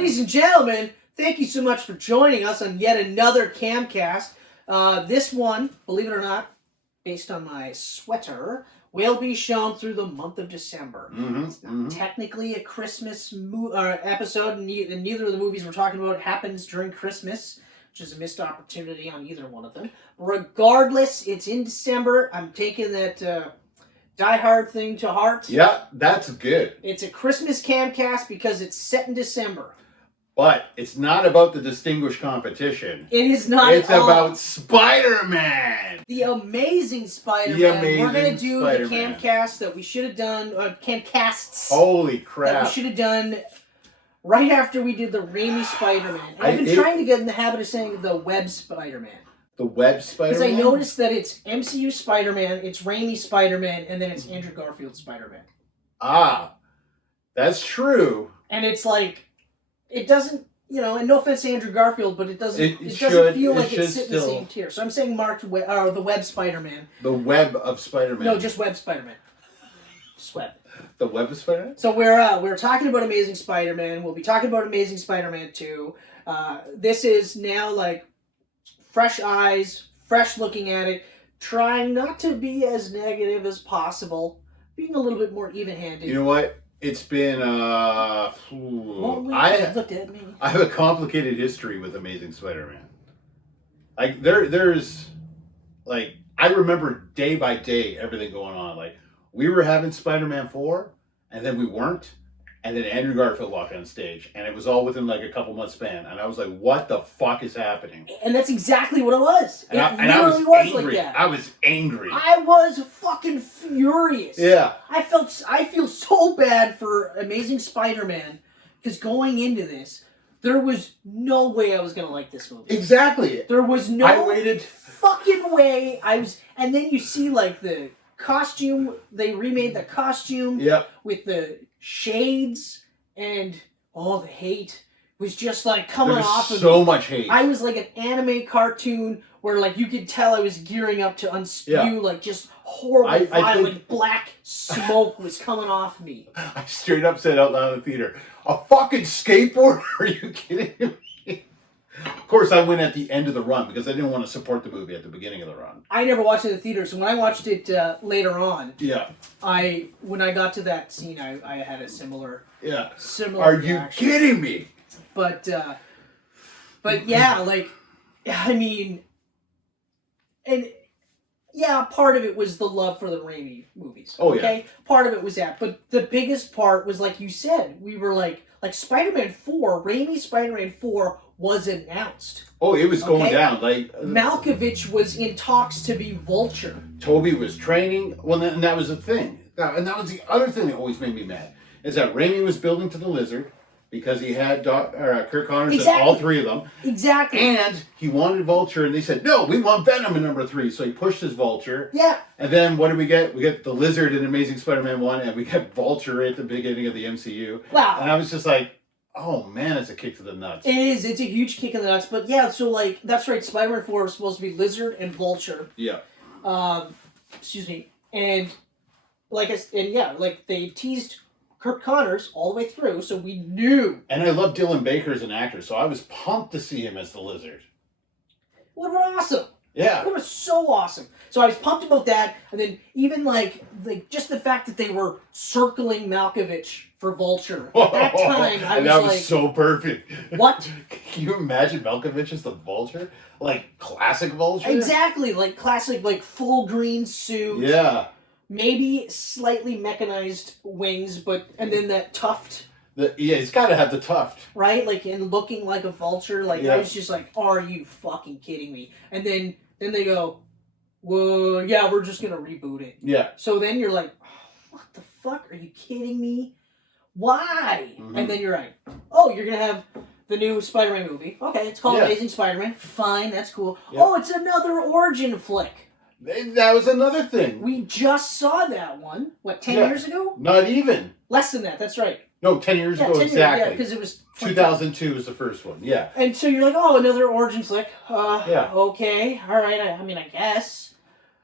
Ladies and gentlemen, thank you so much for joining us on yet another Camcast. This one, believe it or not, based on my sweater, will be shown through the month of December. It's not technically a Christmas episode, and neither of the movies we're talking about happens during Christmas, which is a missed opportunity on either one of them. Regardless, it's in December. I'm taking that Die Hard thing to heart. Yeah, that's good. It's a Christmas Camcast because it's set in December. But it's not about the distinguished competition. It is not It's at all. about Spider-Man. The Amazing Spider-Man. The Amazing We're going to do Spider-Man. the Camcast that we should have done, Camcasts. Holy That crap. we should have done right after we did the Raimi Spider-Man. And I've been trying to get in the habit of saying the Webb Spider-Man. The Webb Spider-Man? Because I noticed that it's MCU Spider-Man, it's Raimi Spider-Man, and then it's Andrew Garfield Spider-Man. Ah, that's true. And it's like, it doesn't, and no offense to Andrew Garfield, but it doesn't feel like it's sitting in the same tier. So I'm saying the Webb Spider-Man. The Web of Spider-Man. No, just Webb Spider-Man. Just Webb. The Web of Spider-Man? So we're talking about Amazing Spider-Man. We'll be talking about Amazing Spider-Man 2. This is now like fresh eyes, fresh looking at it, trying not to be as negative as possible, being a little bit more even-handed. You know what? It's been, I have a complicated history with Amazing Spider-Man. Like, there's, like, I remember day by day everything going on. Like, we were having Spider-Man 4, and then we weren't, and then Andrew Garfield walked on stage, and it was all within, like, a couple months span, and I was like, what the fuck is happening? And that's exactly what it was. And I was angry. Like that. I was angry. I was fucking furious. Yeah. I feel so bad for Amazing Spider-Man, because going into this, there was no way I was going to like this movie. Exactly. There was no I waited. fucking way and then you see, like, the costume, they remade the costume with the shades, and the hate was just, like, coming off of so much hate. I was like an anime cartoon where, like, you could tell I was gearing up to unspew, like, just horrible, violent, black smoke was coming off me. I straight up said out loud in the theater, a fucking skateboard? Are you kidding me? Of course, I went at the end of the run because I didn't want to support the movie at the beginning of the run. I never watched it in the theater, so when I watched it later on, when I got to that scene, I had a similar Are reaction. you kidding me? But yeah, like, I mean, and yeah, part of it was the love for the Raimi movies. Oh, okay? yeah. Part of it was that. But the biggest part was, like you said, we were like Spider-Man 4, Raimi Spider-Man 4 was announced. Oh, it was going down. Like Malkovich was in talks to be Vulture. Toby was training. Well, and that was the thing. And that was the other thing that always made me mad. Is that Raimi was building to the Lizard because he had Kirk Connors and all three of them. Exactly. And he wanted Vulture, and they said, no, we want Venom in number 3. So he pushed his Vulture. Yeah. And then what do we get? We get the Lizard in Amazing Spider-Man 1, and we get Vulture at the beginning of the MCU. Wow. And I was just like, oh man, it's a kick to the nuts. It is. It's a huge kick in the nuts. But yeah, so, like, that's right. Spider-Man 4 was supposed to be Lizard and Vulture. Yeah. Excuse me. And like they teased Kirk Connors all the way through, so we knew. And I love Dylan Baker as an actor, so I was pumped to see him as the Lizard. What awesome. Yeah. It was so awesome. So I was pumped about that, and then even like just the fact that they were circling Malkovich for Vulture. At that time, I was that like... was so perfect. What? Can you imagine Malkovich as the Vulture? Like, classic Vulture? Exactly. Like, classic, like, full green suit. Yeah. Maybe slightly mechanized wings, and then that tuft. He's got to have the tuft. Right? Like, and looking like a vulture. Like, I was just like, are you fucking kidding me? And then they go, whoa, yeah, we're just going to reboot it. Yeah. So then you're like, oh, what the fuck? Are you kidding me? Why? Mm-hmm. And then you're like, oh, you're going to have the new Spider-Man movie. Okay, it's called Amazing Spider-Man. Fine, that's cool. Yeah. Oh, it's another origin flick. That was another thing. We just saw that one, 10 years ago? Not even. Less than that, that's right. No, 10 years ago, 10 exactly. Yeah, because it was... 2002 was the first one, yeah. And so you're like, oh, another origin flick. Okay, all right, I mean, I guess.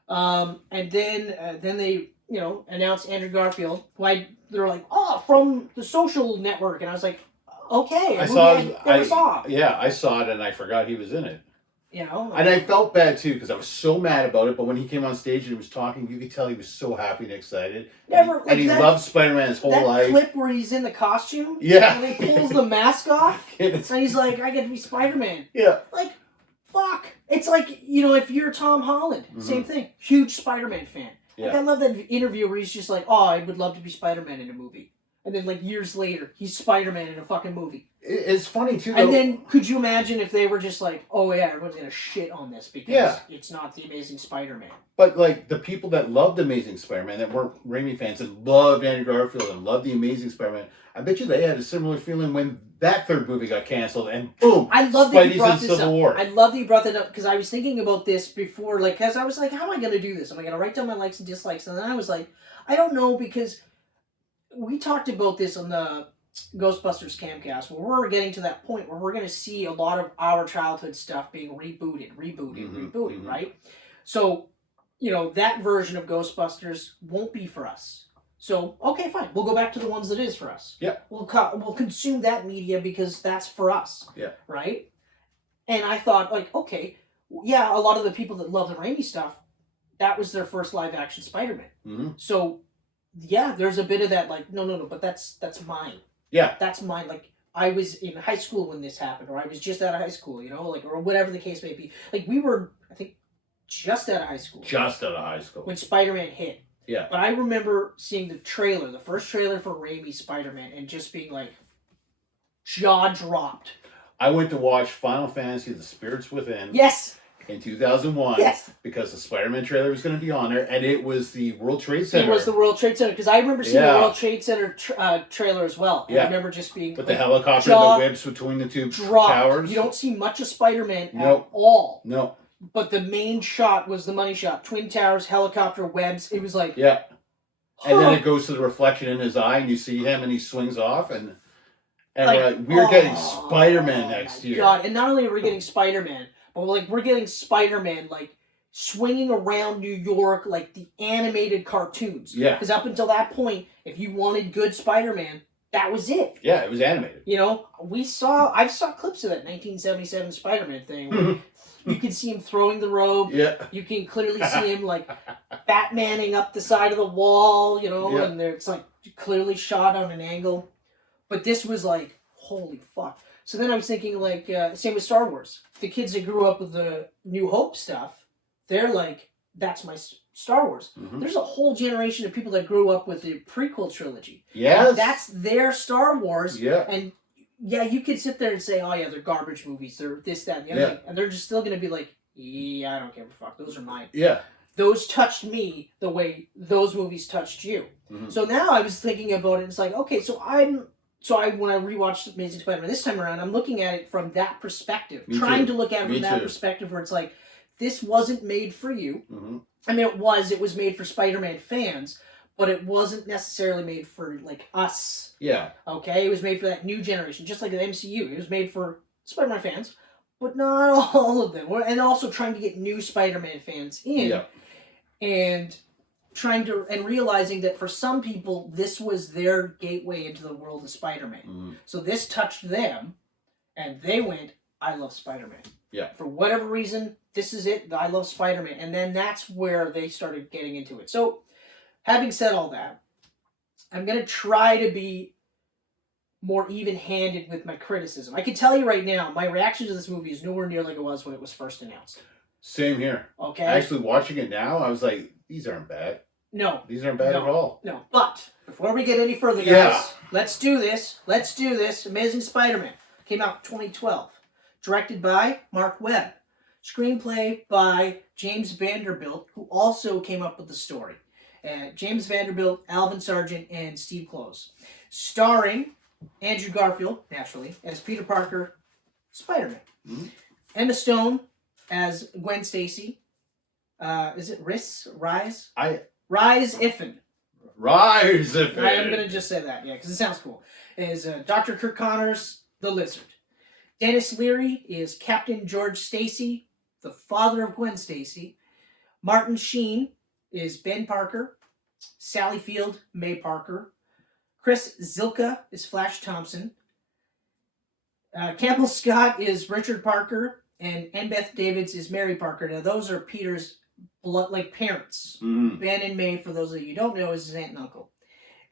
And then they, announced Andrew Garfield. Why they're like, oh, from the Social Network. And I was like, okay, I saw. never saw. Yeah, I saw it and I forgot he was in it. You know, And I felt bad too because I was so mad about it. But when he came on stage and he was talking, you could tell he was so happy and excited. never. And he loved Spider-Man his whole that life. clip where he's in the costume, Yeah. and he pulls the mask off, and It's- he's like, "I get to be Spider-Man." yeah. Like, fuck. It's like, you know, if you're Tom Holland, same thing. Huge Spider-Man fan. Like, Yeah. I love that interview where he's just like, "Oh, I would love to be Spider-Man in a movie," and then like years later, he's Spider-Man in a fucking movie. It's funny too. And though. then, could you imagine if they were just like, "Oh yeah, everyone's gonna shit on this because it's not the Amazing Spider-Man." But like the people that loved Amazing Spider-Man, that weren't Raimi fans, and loved Andrew Garfield and loved the Amazing Spider-Man, I bet you they had a similar feeling when that third movie got canceled, and boom, I love that you Spidey's brought in this Civil up. War. I love that you brought that up because I was thinking about this before, like, because I was like, how am I going to do this? Am I going to write down my likes and dislikes? And then I was like, I don't know, because we talked about this on the Ghostbusters Camcast, where we're getting to that point where we're going to see a lot of our childhood stuff being rebooted, right? So, you know, that version of Ghostbusters won't be for us. So, okay, fine. We'll go back to the ones that is for us. Yeah. We'll consume that media because that's for us. Yeah. Right? And I thought, like, okay, yeah, a lot of the people that love the Raimi stuff, that was their first live-action Spider-Man. Mm-hmm. So, yeah, there's a bit of that, like, no, but that's mine. Yeah. That's mine. Like, I was in high school when this happened, or I was just out of high school, you know, like, or whatever the case may be. Like, we were, I think, just out of high school. Just out of high school. When Spider-Man hit. Yeah. But I remember seeing the trailer, the first trailer for Raimi's Spider-Man, and just being like, jaw dropped. I went to watch Final Fantasy: The Spirits Within. Yes. In 2001. Yes. Because the Spider-Man trailer was going to be on there, and it was the World Trade Center. It was the World Trade Center, because I remember seeing the World Trade Center trailer as well. And I remember just being with like, the helicopter and the whips between the two towers. You don't see much of Spider-Man Nope. at all. No. But the main shot was the money shot. Twin towers, helicopter, webs. It was like... Yeah. And then it goes to the reflection in his eye, and you see him, and he swings off, and like, we're getting Spider-Man next year. God, and not only are we getting Spider-Man, but like we're getting Spider-Man like swinging around New York like the animated cartoons. Yeah. Because up until that point, if you wanted good Spider-Man, that was it. Yeah, it was animated. You know, I saw clips of that 1977 Spider-Man thing. Where you can see him throwing the robe. Yeah. You can clearly see him like Batmaning up the side of the wall, you know, and it's like clearly shot on an angle. But this was like, holy fuck. So then I was thinking like, same with Star Wars. The kids that grew up with the New Hope stuff, they're like, that's my Star Wars. Mm-hmm. There's a whole generation of people that grew up with the prequel trilogy. Yes. And that's their Star Wars. Yeah. And yeah, you could sit there and say, oh yeah, they're garbage movies. They're this, that, and the other thing. And they're just still going to be like, yeah, I don't give a fuck. Those are mine. Yeah. Those touched me the way those movies touched you. Mm-hmm. So now I was thinking about it. And it's like, okay, when I rewatched Amazing Spider-Man this time around, I'm looking at it from that perspective. Trying to look at it from that perspective where it's like, this wasn't made for you. Mm-hmm. I mean, it was made for Spider-Man fans, but it wasn't necessarily made for, like, us. Yeah. Okay? It was made for that new generation, just like the MCU. It was made for Spider-Man fans, but not all of them. And also trying to get new Spider-Man fans in. Yeah. And realizing that for some people, this was their gateway into the world of Spider-Man. Mm-hmm. So this touched them, and they went, I love Spider-Man. Yeah. For whatever reason, this is it. I love Spider-Man. And then that's where they started getting into it. So, having said all that, I'm going to try to be more even-handed with my criticism. I can tell you right now, my reaction to this movie is nowhere near like it was when it was first announced. Same here. Okay. Actually, watching it now, I was like, these aren't bad. No. These aren't bad at all. No. But, before we get any further, guys, let's do this. Let's do this. Amazing Spider-Man came out in 2012. Directed by Marc Webb. Screenplay by James Vanderbilt, who also came up with the story. James Vanderbilt, Alvin Sargent, and Steve Kloves. Starring Andrew Garfield, naturally, as Peter Parker, Spider-Man. Mm-hmm. Emma Stone as Gwen Stacy. Is it Rise Iffen. Rise Iffen. I am going to just say that, because it sounds cool. Is Dr. Kirk Connors, the Lizard. Dennis Leary is Captain George Stacy, the father of Gwen Stacy. Martin Sheen is Ben Parker. Sally Field, May Parker. Chris Zilka is Flash Thompson. Campbell Scott is Richard Parker, and Beth Davids is Mary Parker. Now, those are Peter's blood, like parents. Mm-hmm. Ben and May, for those of you who don't know, is his aunt and uncle.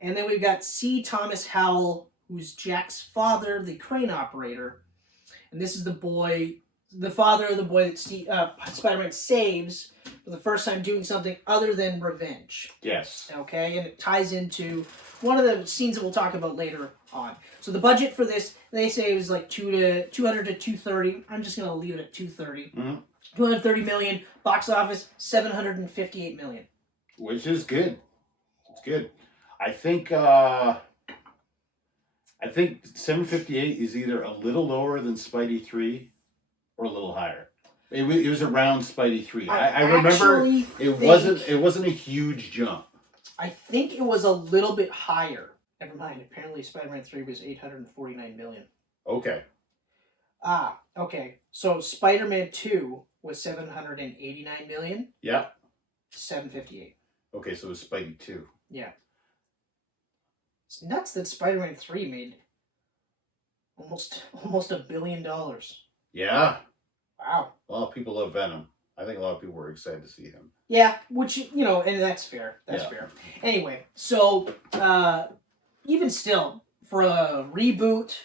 And then we've got C. Thomas Howell, who's Jack's father, the crane operator. And this is the father of the boy that Spider-Man saves for the first time doing something other than revenge. Yes. Okay, and it ties into one of the scenes that we'll talk about later on. So the budget for this, they say it was like 200 to 230. I'm just going to leave it at 230. Mm-hmm. 230 million. Box office, 758 million. Which is good. It's good. I think 758 is either a little lower than Spidey 3 or a little higher. It was around Spidey 3. I remember it wasn't a huge jump. I think it was a little bit higher. Never mind. Apparently Spider-Man 3 was 849 million. Okay. Okay. So Spider-Man 2 was 789 million. Yeah. 758. Okay, so it was Spidey 2. Yeah. It's nuts that Spider-Man 3 made almost $1 billion. Yeah. Wow. A lot of people love Venom. I think a lot of people were excited to see him. Yeah, which, and that's fair. That's fair. Anyway, so even still, for a reboot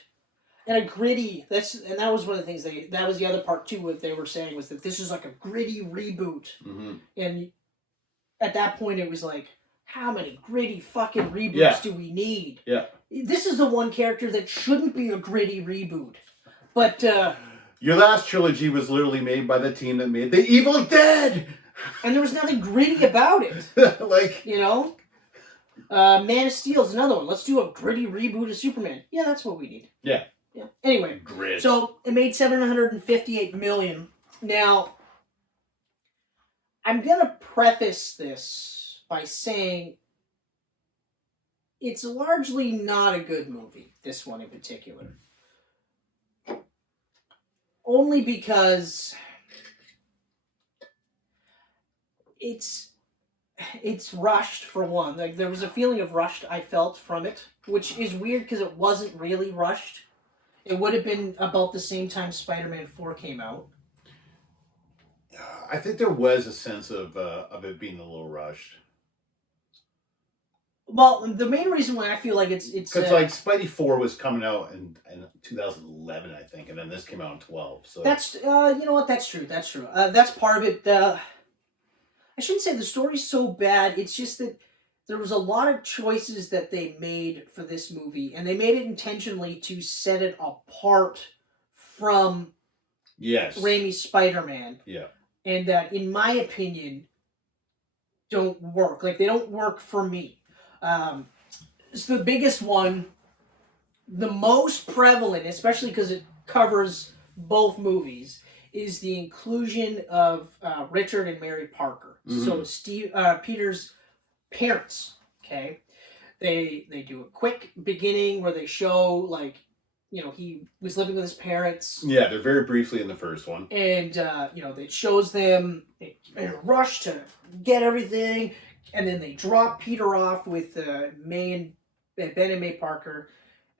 and a gritty, that was one of the things that was the other part too. What they were saying was that this is like a gritty reboot, and at that point it was like, how many gritty fucking reboots do we need? Yeah. This is the one character that shouldn't be a gritty reboot, but. Your last trilogy was literally made by the team that made The Evil Dead! And there was nothing gritty about it. Man of Steel is another one. Let's do a gritty reboot of Superman. Yeah, that's what we need. Yeah. Anyway, Grit. So it made 758 million. Now, I'm going to preface this by saying it's largely not a good movie, this one in particular. Only because it's rushed, for one. Like, there was a feeling of rushed I felt from it, which is weird because it wasn't really rushed. It would have been about the same time Spider-Man 4 came out. I think there was a sense of it being a little rushed. Well, the main reason why I feel like it's because like Spidey 4 was coming out in 2011, I think, and then this came out in 12. So that's you know what? That's true. That's true. That's part of it. I shouldn't say the story's so bad. It's just that there was a lot of choices that they made for this movie, and they made it intentionally to set it apart from Raimi's Spider-Man. Yeah. And that, in my opinion, don't work. Like, they don't work for me. It's the biggest one, the most prevalent, especially because it covers both movies, is the inclusion of Richard and Mary Parker. So Peter's parents. Okay, they do a quick beginning where they show, like, he was living with his parents. Yeah, they're very briefly in the first one, and it shows them in a rush to get everything. And then they drop Peter off with Ben and May Parker,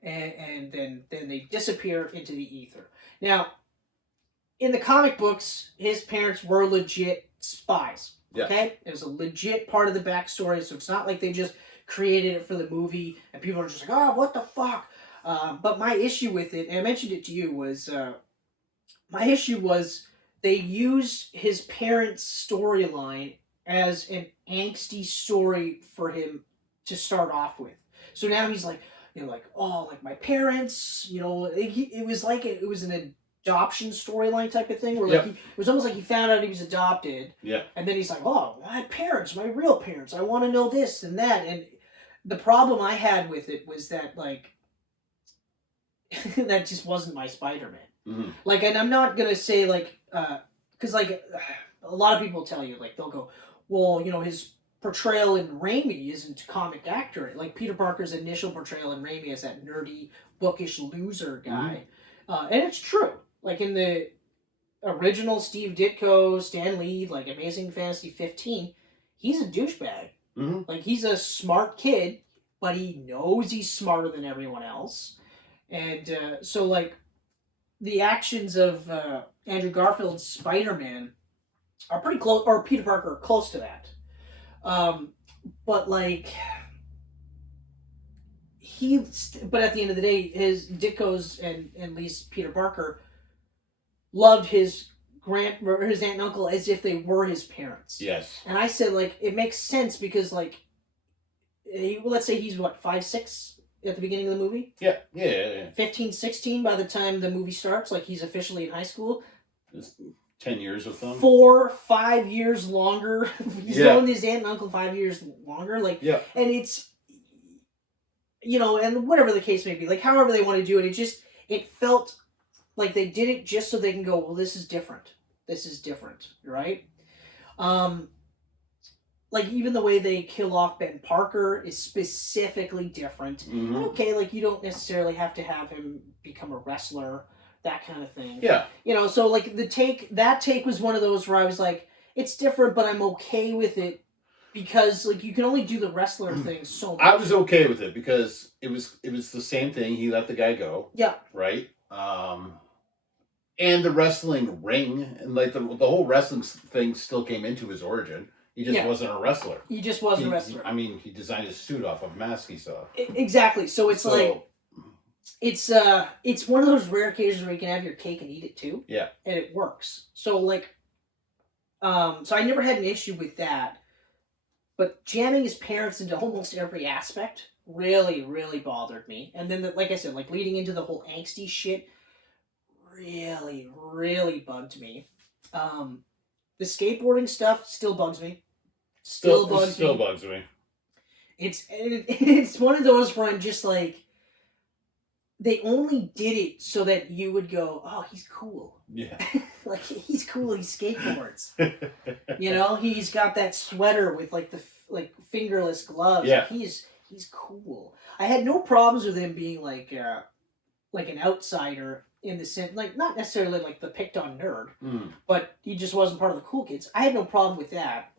and then they disappear into the ether. Now, in the comic books, his parents were legit spies. Yeah. Okay? It was a legit part of the backstory, so it's not like they just created it for the movie, and people are just like, oh, what the fuck? But my issue with it, and I mentioned it to you, was my issue was they use his parents' storyline as an angsty story for him to start off with. So now he's like, like my parents, it was like it was an adoption storyline type of thing where it was almost like he found out he was adopted. Yeah. And then he's like, oh, my parents, my real parents, I want to know this and that. And the problem I had with it was that, like, that just wasn't my Spider-Man. Mm-hmm. Like, and I'm not going to say, like, because, like, a lot of people tell you, like, they'll go, well, his portrayal in Raimi isn't comic accurate. Like, Peter Parker's initial portrayal in Raimi as that nerdy, bookish loser guy. Mm-hmm. And it's true. Like, in the original Steve Ditko, Stan Lee, like, Amazing Fantasy 15, he's a douchebag. Mm-hmm. Like, he's a smart kid, but he knows he's smarter than everyone else. And so, like, the actions of Andrew Garfield's Spider-Man are pretty close, or Peter Parker close to that. But like but at the end of the day, his Ditko's and Lee's Peter Parker loved his aunt and uncle as if they were his parents. Yes. And I said, like, it makes sense because, like, let's say he's, what, 5, 6 at the beginning of the movie? Yeah. 15, 16 by the time the movie starts, like, he's officially in high school. It's 10 years with them. 4, 5 years longer. He's known his aunt and uncle 5 years longer. Like, yeah. And it's, you know, and whatever the case may be, like, however they want to do it, it felt like they did it just so they can go, well, this is different. This is different, right? Like, even the way they kill off Ben Parker is specifically different. Mm-hmm. Okay, like, you don't necessarily have to have him become a wrestler, that kind of thing. Yeah. You know, so, like, that take was one of those where I was like, it's different, but I'm okay with it because, like, you can only do the wrestler thing so much. I was okay with it because it was the same thing. He let the guy go. Yeah. Right? And the wrestling ring, and like the whole wrestling thing still came into his origin. He just wasn't a wrestler. He just wasn't a wrestler. He designed his suit off of a mask he saw. Exactly. So it's like, it's one of those rare occasions where you can have your cake and eat it too. Yeah. And it works. So like, so I never had an issue with that. But jamming his parents into almost every aspect really, really bothered me. And then, like I said, like leading into the whole angsty shit really, really bugged me. The skateboarding stuff still bugs me. Still bugs me. It's one of those where I'm just like, they only did it so that you would go, oh, he's cool. Yeah. Like, he's cool, he skateboards. You know, he's got that sweater with like the fingerless gloves. Yeah. Like, he's cool. I had no problems with him being like an outsider in the sense, like, not necessarily like the picked on nerd, but he just wasn't part of the cool kids. I had no problem with that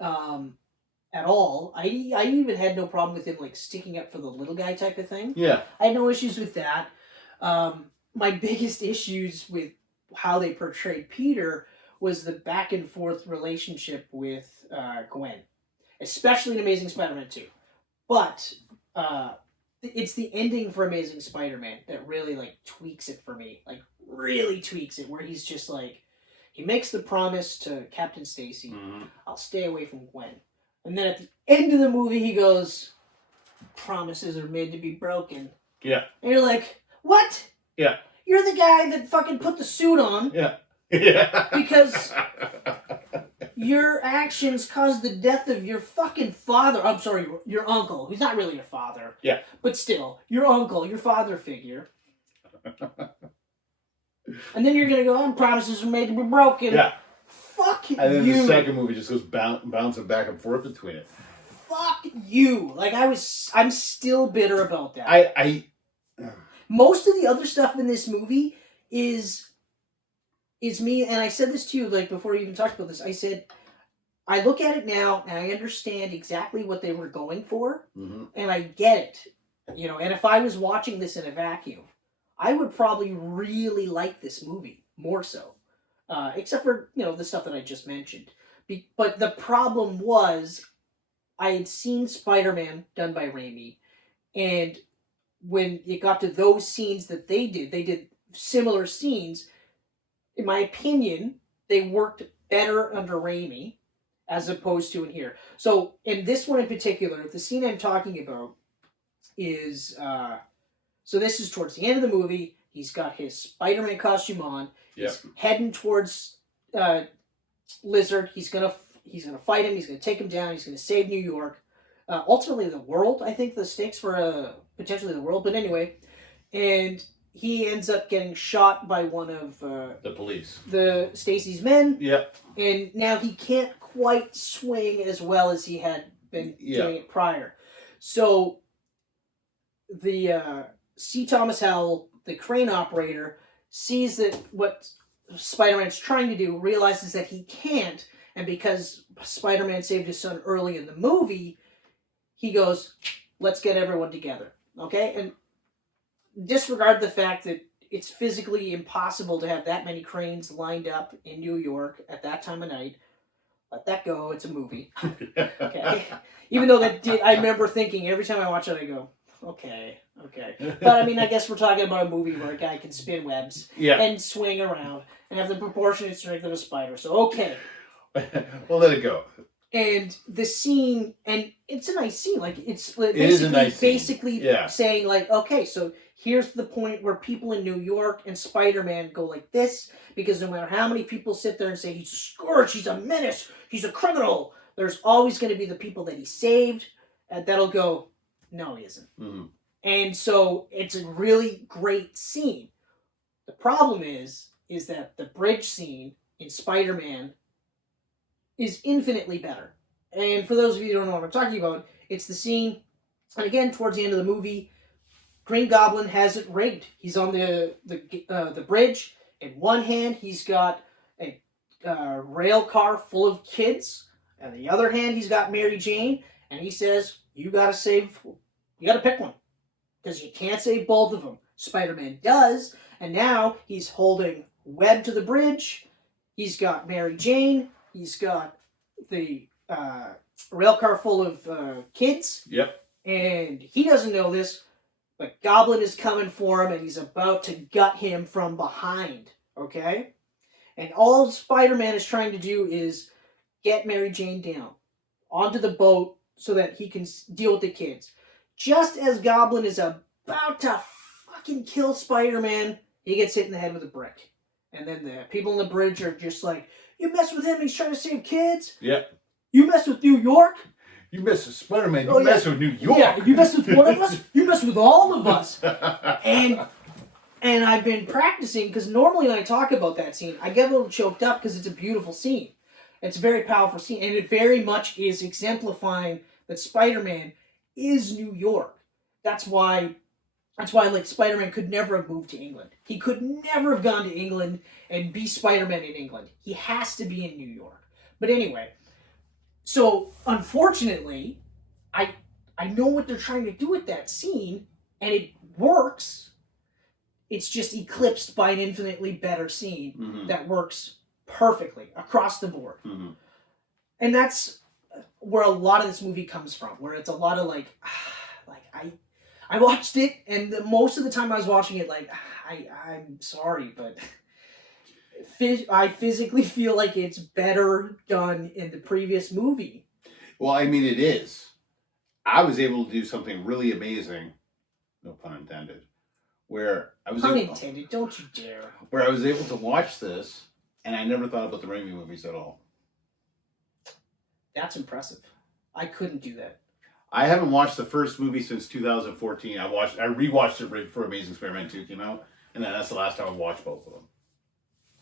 at all. I even had no problem with him like sticking up for the little guy type of thing. Yeah. I had no issues with that. My biggest issues with how they portrayed Peter was the back and forth relationship with Gwen, especially in Amazing Spider-Man 2. But it's the ending for Amazing Spider-Man that really like tweaks it for me, like really tweaks it, where he's just like, he makes the promise to Captain Stacy, I'll stay away from Gwen. And then at the end of the movie, he goes, promises are made to be broken. Yeah. And you're like, what? Yeah. You're the guy that fucking put the suit on. Yeah. Yeah. Because your actions caused the death of your fucking father. I'm sorry, your uncle. He's not really your father. Yeah. But still, your uncle, your father figure. And then you're going to go, promises are made to be broken. Yeah. Fuck you. And then the second movie just goes bouncing back and forth between it. Fuck you. Like, I'm still bitter about that. I Most of the other stuff in this movie is me, and I said this to you, like, before you even talked about this. I said, I look at it now, and I understand exactly what they were going for, and I get it. You know, and if I was watching this in a vacuum, I would probably really like this movie, more so. Except for, you know, the stuff that I just mentioned. But the problem was, I had seen Spider-Man done by Raimi, and when it got to those scenes that they did similar scenes. In my opinion, they worked better under Raimi as opposed to in here. So, in this one in particular, the scene I'm talking about is, so this is towards the end of the movie. He's got his Spider-Man costume on. He's heading towards Lizard. He's gonna fight him. He's gonna take him down. He's gonna save New York. Ultimately, the world. I think the stakes were potentially the world. But anyway, and he ends up getting shot by one of the police, the Stacy's men. Yep. And now he can't quite swing as well as he had been doing it prior. So the C. Thomas Howell, the crane operator, sees that what Spider-Man's trying to do, realizes that he can't, and because Spider-Man saved his son early in the movie, he goes, let's get everyone together. Okay? And disregard the fact that it's physically impossible to have that many cranes lined up in New York at that time of night. Let that go. It's a movie. Okay. Even though I remember thinking every time I watch it, I go, okay. But I mean, I guess we're talking about a movie where a guy can spin webs and swing around and have the proportionate strength of a spider. So, okay. We'll let it go. And the scene, and it's a nice scene. Like, it's basically saying, like, okay, so here's the point where people in New York and Spider-Man go like this, because no matter how many people sit there and say, he's a scourge, he's a menace, he's a criminal, there's always going to be the people that he saved, and that'll go, no, he isn't. Mm-hmm. And so it's a really great scene. The problem is that the bridge scene in Spider-Man is infinitely better. And for those of you who don't know what I'm talking about, it's the scene, and again, towards the end of the movie, Green Goblin has it rigged. He's on the bridge. In one hand, he's got a rail car full of kids. And the other hand, he's got Mary Jane. And he says, you gotta pick one. Because you can't save both of them. Spider-Man does. And now he's holding Webb to the bridge. He's got Mary Jane. He's got the rail car full of kids. Yep. And he doesn't know this. But Goblin is coming for him, and he's about to gut him from behind, okay? And all Spider-Man is trying to do is get Mary Jane down onto the boat so that he can deal with the kids. Just as Goblin is about to fucking kill Spider-Man, he gets hit in the head with a brick. And then the people on the bridge are just like, you mess with him, he's trying to save kids? Yep. You mess with New York? You mess with Spider-Man, you mess with New York. Yeah, you mess with one of us, you mess with all of us. And I've been practicing, because normally when I talk about that scene, I get a little choked up because it's a beautiful scene. It's a very powerful scene, and it very much is exemplifying that Spider-Man is New York. That's why like Spider-Man could never have moved to England. He could never have gone to England and be Spider-Man in England. He has to be in New York. But anyway, so, unfortunately, I know what they're trying to do with that scene, and it works. It's just eclipsed by an infinitely better scene that works perfectly across the board. Mm-hmm. And that's where a lot of this movie comes from, where it's a lot of I watched it, and most of the time I was watching it I'm sorry, but I physically feel like it's better done in the previous movie. Well, I mean, it is. I was able to do something really amazing, no pun intended, where I was intended, don't you dare. Where I was able to watch this, and I never thought about the Raimi movies at all. That's impressive. I couldn't do that. I haven't watched the first movie since 2014. I rewatched it for Amazing Spider-Man 2, and then that's the last time I watched both of them.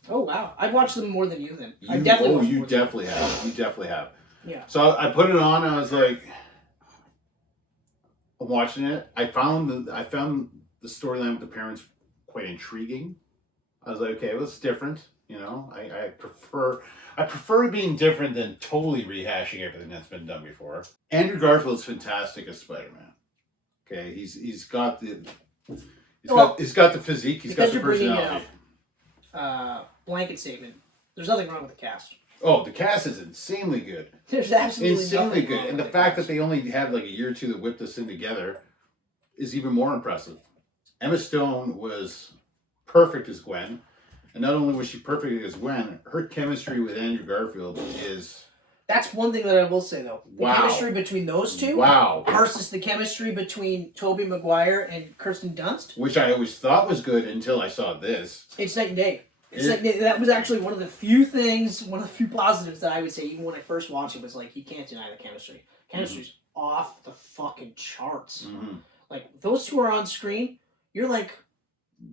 Oh wow! I've watched them more than you. Then you definitely have. You definitely have. Yeah. So I put it on, and I was like, I'm watching it. I found the storyline with the parents quite intriguing. I was like, okay, well, it's different. I prefer being different than totally rehashing everything that's been done before. Andrew Garfield's fantastic as Spider-Man. Okay, he's got the physique, he's got the personality. Blanket statement. There's nothing wrong with the cast. Oh, the cast is insanely good. There's absolutely insanely nothing good, wrong and with the fact that they only had like a year or two that whipped this thing together is even more impressive. Emma Stone was perfect as Gwen, and not only was she perfect as Gwen, her chemistry with Andrew Garfield is. That's one thing that I will say though. The chemistry between those two. Wow. Versus the chemistry between Tobey Maguire and Kirsten Dunst. Which I always thought was good until I saw this. It's night and day. That was actually one of the few positives that I would say, even when I first watched it, was like, you can't deny the chemistry. Chemistry's off the fucking charts. Mm-hmm. Like, those two are on screen, you're like,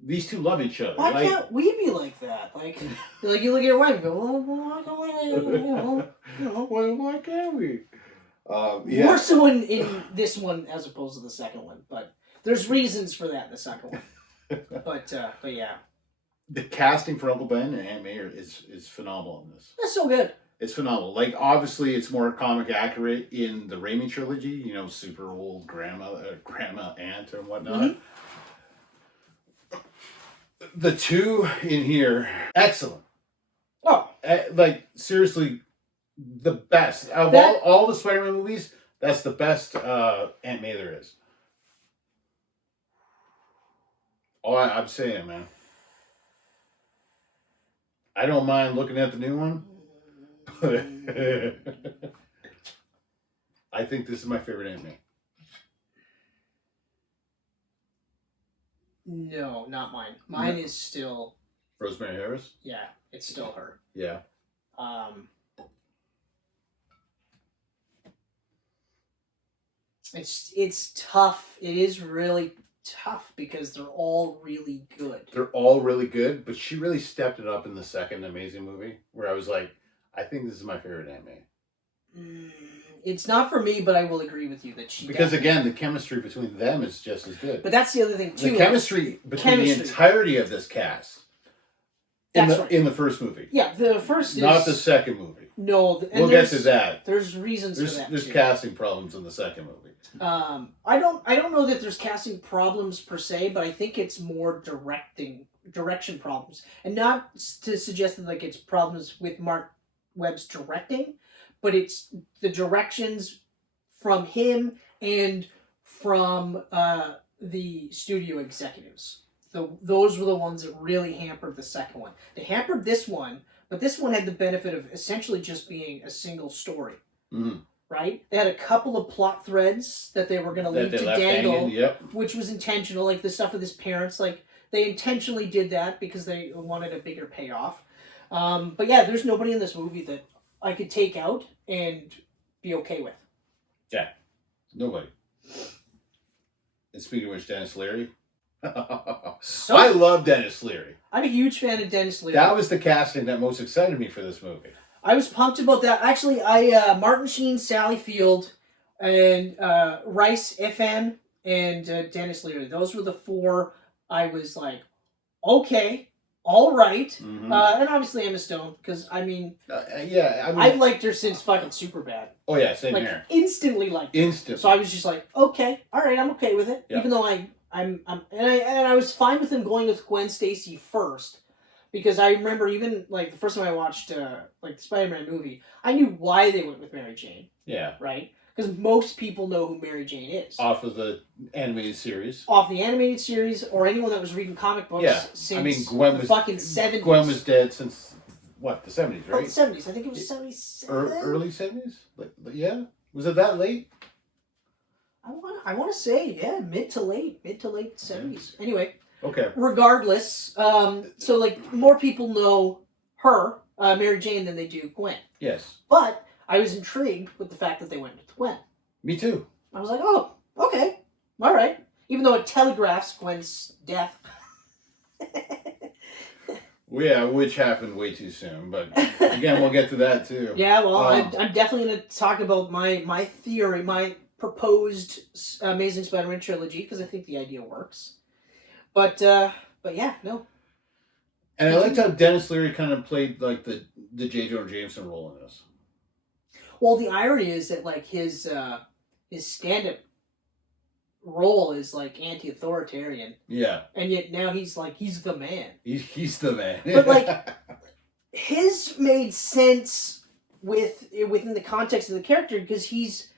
these two love each other. Why can't we be like that? Like you look at your wife and go, well, why can't we? Why can't we? More so in this one as opposed to the second one, but there's reasons for that in the second one. But yeah. The casting for Uncle Ben and Aunt May is phenomenal in this. That's so good. It's phenomenal. Like, obviously, it's more comic accurate in the Raimi trilogy. Super old grandma, aunt, and whatnot. The two in here, excellent. Oh, Like seriously, the best of all the Spider-Man movies. That's the best Aunt May there is. Oh, I'm saying, man. I don't mind looking at the new one. I think this is my favorite Aunt May. No, not mine. Mine is still Rosemary Harris? Yeah, it's still her. Yeah. It's tough. It is really tough because they're all really good. They're all really good, but she really stepped it up in the second Amazing movie, where I was like, I think this is my favorite Aunt May. It's not for me, but I will agree with you that she. Because again, the chemistry between them is just as good. But that's the other thing too. The chemistry between the entirety of this cast. In the first movie. Yeah, the first is not the second movie. No, we'll get to that. There's reasons for that. There's casting problems in the second movie. I don't know that there's casting problems per se, but I think it's more direction problems, and not to suggest that like it's problems with Marc Webb's directing, but it's the directions from him and from the studio executives. Those were the ones that really hampered the second one. They hampered this one, but this one had the benefit of essentially just being a single story. Mm-hmm. Right? They had a couple of plot threads that they were going to leave to dangle, which was intentional. Like the stuff with his parents, like they intentionally did that because they wanted a bigger payoff. But yeah, there's nobody in this movie that I could take out and be okay with. Yeah, nobody. And speaking of which, Dennis Leary. I love Dennis Leary. I'm a huge fan of Dennis Leary. That was the casting that most excited me for this movie. I was pumped about that. Actually, Martin Sheen, Sally Field, and Rice Ifan, and Dennis Leary. Those were the four I was like, okay, all right. Mm-hmm. And obviously Emma Stone, because I mean, I've liked her since fucking Superbad. Oh yeah, same here. Instantly liked her. Instantly. So I was just like, okay, all right, I'm okay with it. Yeah. Even though I was fine with him going with Gwen Stacy first. Because I remember even, like, the first time I watched, the Spider-Man movie, I knew why they went with Mary Jane. Yeah. Right? Because most people know who Mary Jane is. Off of the animated series. Off the animated series, or anyone that was reading comic books since Gwen was fucking 70s. Gwen was dead since, what, the 70s, right? Oh, the 70s. I think it was 77? Early 70s? Yeah? Was it that late? I want to say, yeah, mid to late 70s. Anyway. Okay. Regardless, so like more people know her, Mary Jane, than they do Gwen. Yes. But I was intrigued with the fact that they went with Gwen. Me too. I was like, oh, okay, all right. Even though it telegraphs Gwen's death. Yeah, which happened way too soon. But again, we'll get to that too. Yeah, well, I'm definitely going to talk about my theory, my proposed Amazing Spider-Man trilogy, because I think the idea works. But yeah, no. And I liked how Dennis Leary kind of played like the J. Jonah Jameson role in this. Well, the irony is that like his stand-up role is like anti-authoritarian. Yeah. And yet now he's the man. He's the man. But like his made sense within the context of the character because he's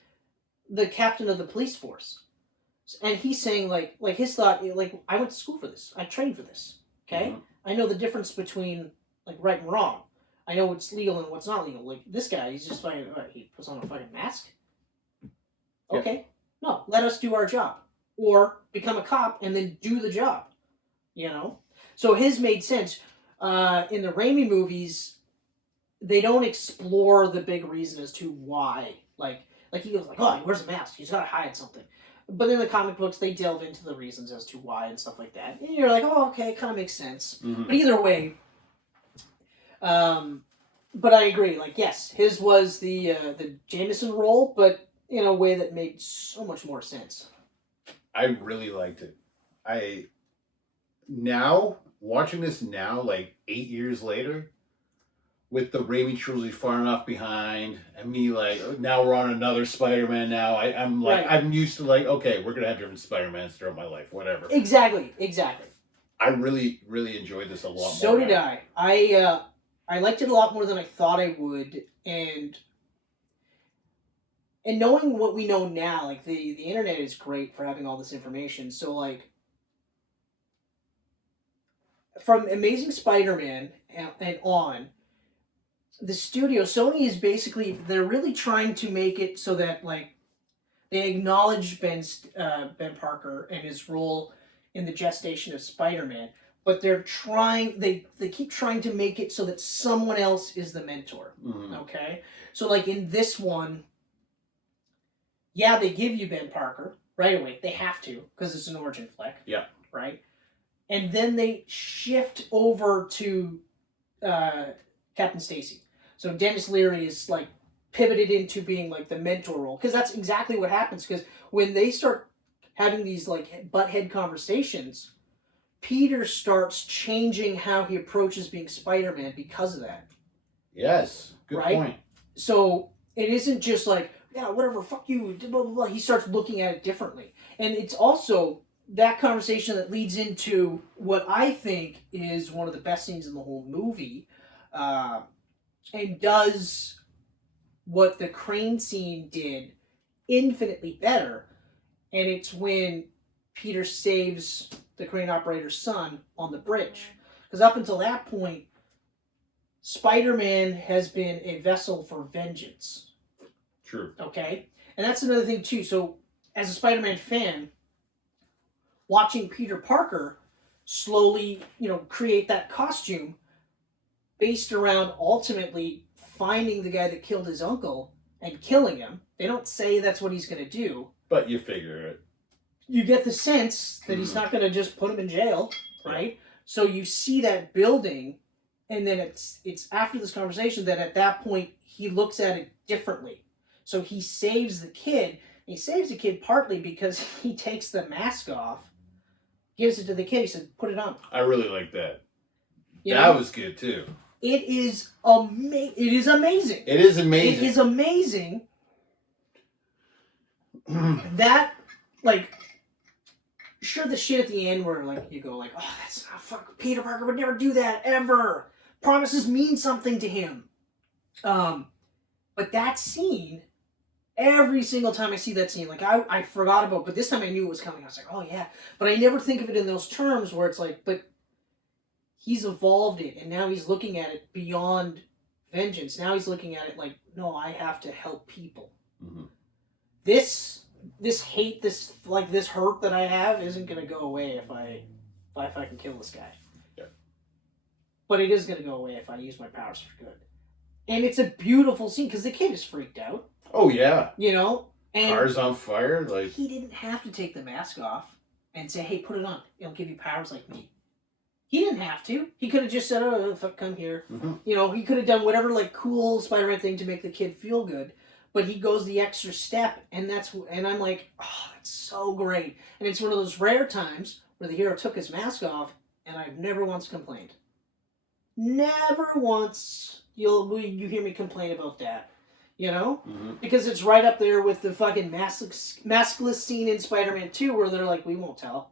the captain of the police force. And he's saying, like his thought, like, I went to school for this. I trained for this. Okay? Mm-hmm. I know the difference between, like, right and wrong. I know what's legal and what's not legal. Like, this guy, he's just fucking, he puts on a fucking mask? Okay. Yeah. No, let us do our job. Or become a cop and then do the job. You know? So his made sense. In the Raimi movies, they don't explore the big reason as to why. Like he goes, like, oh, he wears a mask. He's got to hide something. But in the comic books, they delve into the reasons as to why and stuff like that. And you're like, oh, okay, it kind of makes sense. Mm-hmm. But either way, but I agree. Like, yes, his was the Jameson role, but in a way that made so much more sense. I really liked it. Watching this now, like 8 years later, with the Raimi trilogy far enough behind, and me like, now we're on another Spider-Man now. I'm used to like, okay, we're going to have different Spider-Mans throughout my life, whatever. Exactly. I really, really enjoyed this a lot more. So did I. I liked it a lot more than I thought I would, and knowing what we know now, like the internet is great for having all this information. So like from Amazing Spider-Man and on, the studio Sony is basically they're really trying to make it so that like they acknowledge Ben Parker and his role in the gestation of Spider-Man, but they're trying they keep trying to make it so that someone else is the mentor. Mm-hmm. Okay, so like in this one, yeah, they give you Ben Parker right away. They have to because it's an origin flick. Yeah. Right, and then they shift over to Captain Stacy. So Dennis Leary is like pivoted into being like the mentor role because that's exactly what happens. Because when they start having these like butthead conversations, Peter starts changing how he approaches being Spider-Man because of that. Yes, good point. So it isn't just like, yeah, whatever, fuck you, blah, blah, blah. He starts looking at it differently. And it's also that conversation that leads into what I think is one of the best scenes in the whole movie, and does what the crane scene did infinitely better. And it's when Peter saves the crane operator's son on the bridge. Because up until that point, Spider-Man has been a vessel for vengeance. True. Okay? And that's another thing, too. So, as a Spider-Man fan, watching Peter Parker slowly, create that costume based around ultimately finding the guy that killed his uncle and killing him. They don't say that's what he's going to do. But you figure it. You get the sense that he's not going to just put him in jail, right? So you see that building, and then it's after this conversation that at that point he looks at it differently. So he saves the kid. He saves the kid partly because he takes the mask off, gives it to the kid. He said, "Put it on." I really like that. That was good too. It is amazing. It is amazing. It is amazing. It is amazing. That, like, sure, the shit at the end where, like, you go, like, oh, that's not fuck. Peter Parker would never do that, ever. Promises mean something to him. But that scene, every single time I see that scene, like, I forgot about, but this time I knew it was coming. I was like, oh, yeah. But I never think of it in those terms where it's like, but he's evolved it, and now he's looking at it beyond vengeance. Now he's looking at it like, no, I have to help people. Mm-hmm. This hate, this hurt that I have isn't gonna go away if I can kill this guy. Yeah. But it is gonna go away if I use my powers for good. And it's a beautiful scene because the kid is freaked out. Oh yeah. And cars on fire, like he didn't have to take the mask off and say, "Hey, put it on. It'll give you powers like me." He didn't have to. He could have just said, "Oh, fuck, come here." Mm-hmm. He could have done whatever like cool Spider-Man thing to make the kid feel good. But he goes the extra step, and I'm like, oh, that's so great. And it's one of those rare times where the hero took his mask off, and I've never once complained. Never once you hear me complain about that. Mm-hmm. Because it's right up there with the fucking maskless scene in Spider-Man 2 where they're like, we won't tell.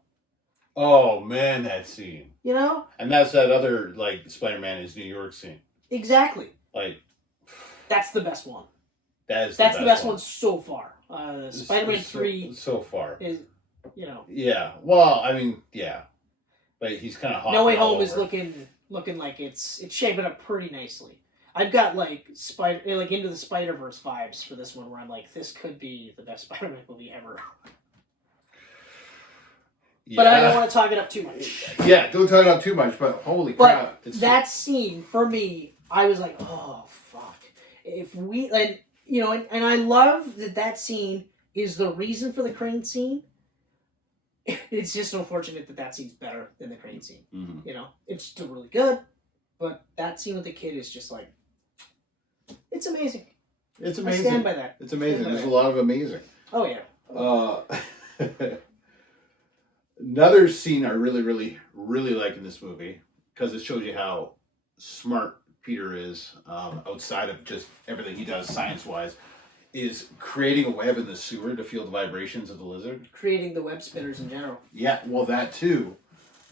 Oh man, that scene. And that's that other like Spider-Man is New York scene. Exactly. Like that's the best one. That's the best one so far. Spider-Man 3 so far is, Yeah. Well, I mean, yeah. But he's kind of hot. No Way Home is looking like it's shaping up pretty nicely. I've got like Into the Spider-Verse vibes for this one, where I'm like, this could be the best Spider-Man movie ever. Yeah. But I don't want to talk it up too much. Yeah, don't talk it up too much. But holy crap! That scene for me, I was like, oh fuck. If we and I love that scene is the reason for the crane scene. It's just unfortunate that scene's better than the crane scene. Mm-hmm. It's still really good, but that scene with the kid is just like, it's amazing. It's amazing. I stand by that. It's amazing. There's a lot of amazing. Oh yeah. Another scene I really, really, really like in this movie, because it shows you how smart Peter is outside of just everything he does science-wise, is creating a web in the sewer to feel the vibrations of the lizard. Creating the web spinners in general. Yeah, well, that too.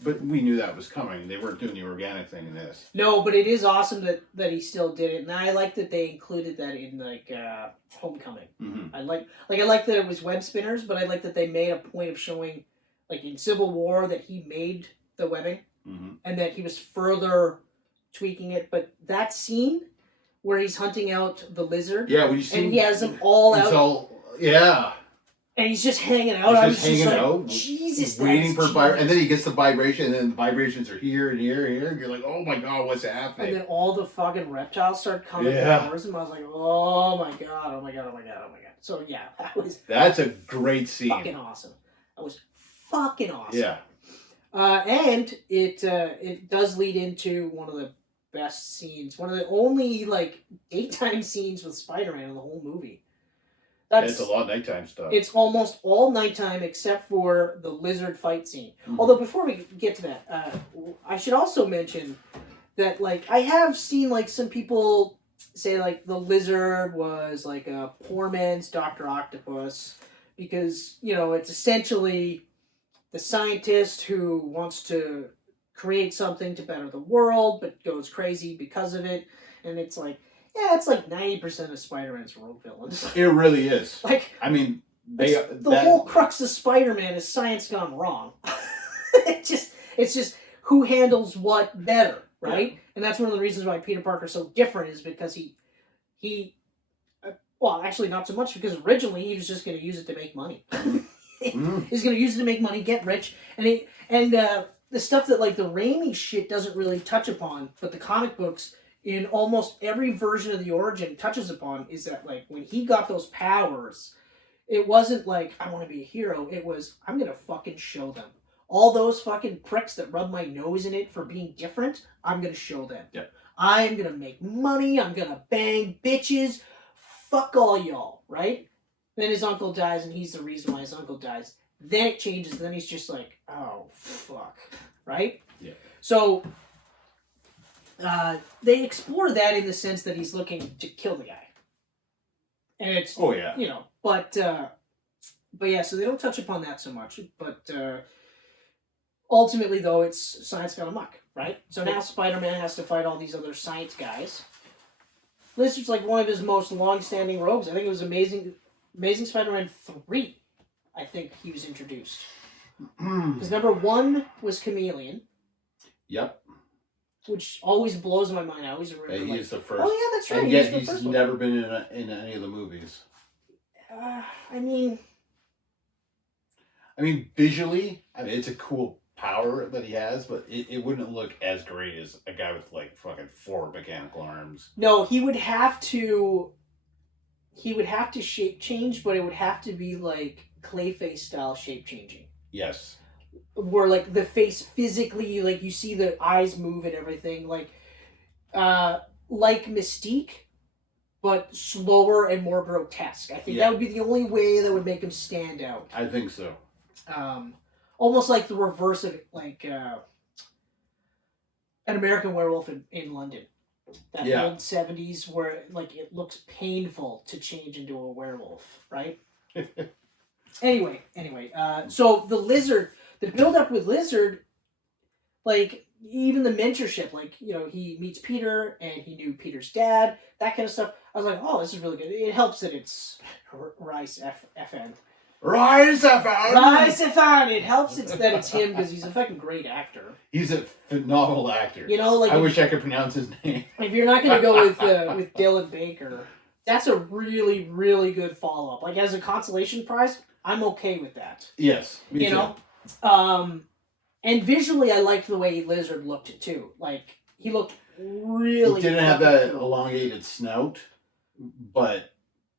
But we knew that was coming. They weren't doing the organic thing in this. No, but it is awesome that he still did it, and I like that they included that in like Homecoming. Mm-hmm. I like that it was web spinners, but I like that they made a point of showing, like in Civil War, that he made the webbing, and that he was further tweaking it. But that scene where he's hunting out the lizard, yeah, when you see, and he has them all out, yeah. And he's just hanging out. He's just hanging out, Jesus, waiting for and then he gets the vibration, and then the vibrations are here and here and here. And you're like, oh my god, what's happening? And then all the fucking reptiles start coming towards him. I was like, oh my god, oh my god, oh my god, oh my god. So yeah, that's a great scene. Fucking awesome. That was fucking awesome. Yeah. And it does lead into one of the best scenes, one of the only like daytime scenes with Spider-Man in the whole movie. It's a lot of nighttime stuff. It's almost all nighttime except for the lizard fight scene. Mm-hmm. Although before we get to that, I should also mention that like I have seen like some people say like the lizard was like a poor man's Dr. Octopus because, you know, it's essentially the scientist who wants to create something to better the world but goes crazy because of it. And it's like, yeah, it's like 90% of Spider-Man's rogue villains. It really is. Like, I mean, the whole crux of Spider-Man is science gone wrong. it's just who handles what better, right? Yeah. And that's one of the reasons why Peter Parker's so different is because he well, actually not so much because originally he was just going to use it to make money. He's going to use it to make money, get rich, and the stuff that like the Raimi shit doesn't really touch upon, but the comic books in almost every version of the origin touches upon is that like when he got those powers, it wasn't like I want to be a hero. It was I'm gonna fucking show them. All those fucking pricks that rub my nose in it for being different, I'm gonna show them. Yeah. I'm gonna make money. I'm gonna bang bitches. Fuck all y'all, right? Then his uncle dies, and he's the reason why his uncle dies. Then it changes. Then he's just like, oh fuck, right? Yeah. So. They explore that in the sense that he's looking to kill the guy, and it's you know, but yeah, so they don't touch upon that so much. But ultimately, though, it's science gone amok, right? So now Spider-Man has to fight all these other science guys. Lizard's like one of his most long-standing rogues. I think it was Amazing Spider-Man 3. I think he was introduced because number 1 was Chameleon. Yep. Which always blows my mind. I always remember. He's the first. Oh yeah, that's right. And yet he's never been in any of the movies. I mean, visually, it's a cool power that he has, but it wouldn't look as great as a guy with like fucking 4 mechanical arms. No, he would have to shape change, but it would have to be like Clayface style shape changing. Yes. Where like the face physically, like you see the eyes move and everything, like Mystique, but slower and more grotesque. I think that would be the only way that would make him stand out. I think so. Almost like the reverse of like An American Werewolf in London. That old 70s where like it looks painful to change into a werewolf, right? Anyway, so the lizard. The build-up with Lizard, like, even the mentorship, like, you know, he meets Peter, and he knew Peter's dad, that kind of stuff. I was like, oh, this is really good. It helps that it's Rice FN. Rice FN! It helps that it's him, because he's a fucking great actor. He's a phenomenal actor. You know, like... I wish I could pronounce his name. If you're not going to go with Dylan Baker, that's a really, really good follow-up. Like, as a consolation prize, I'm okay with that. Yes, me too. Know? And visually, I liked the way Lizard looked too. Like he looked really. He didn't have that elongated snout, but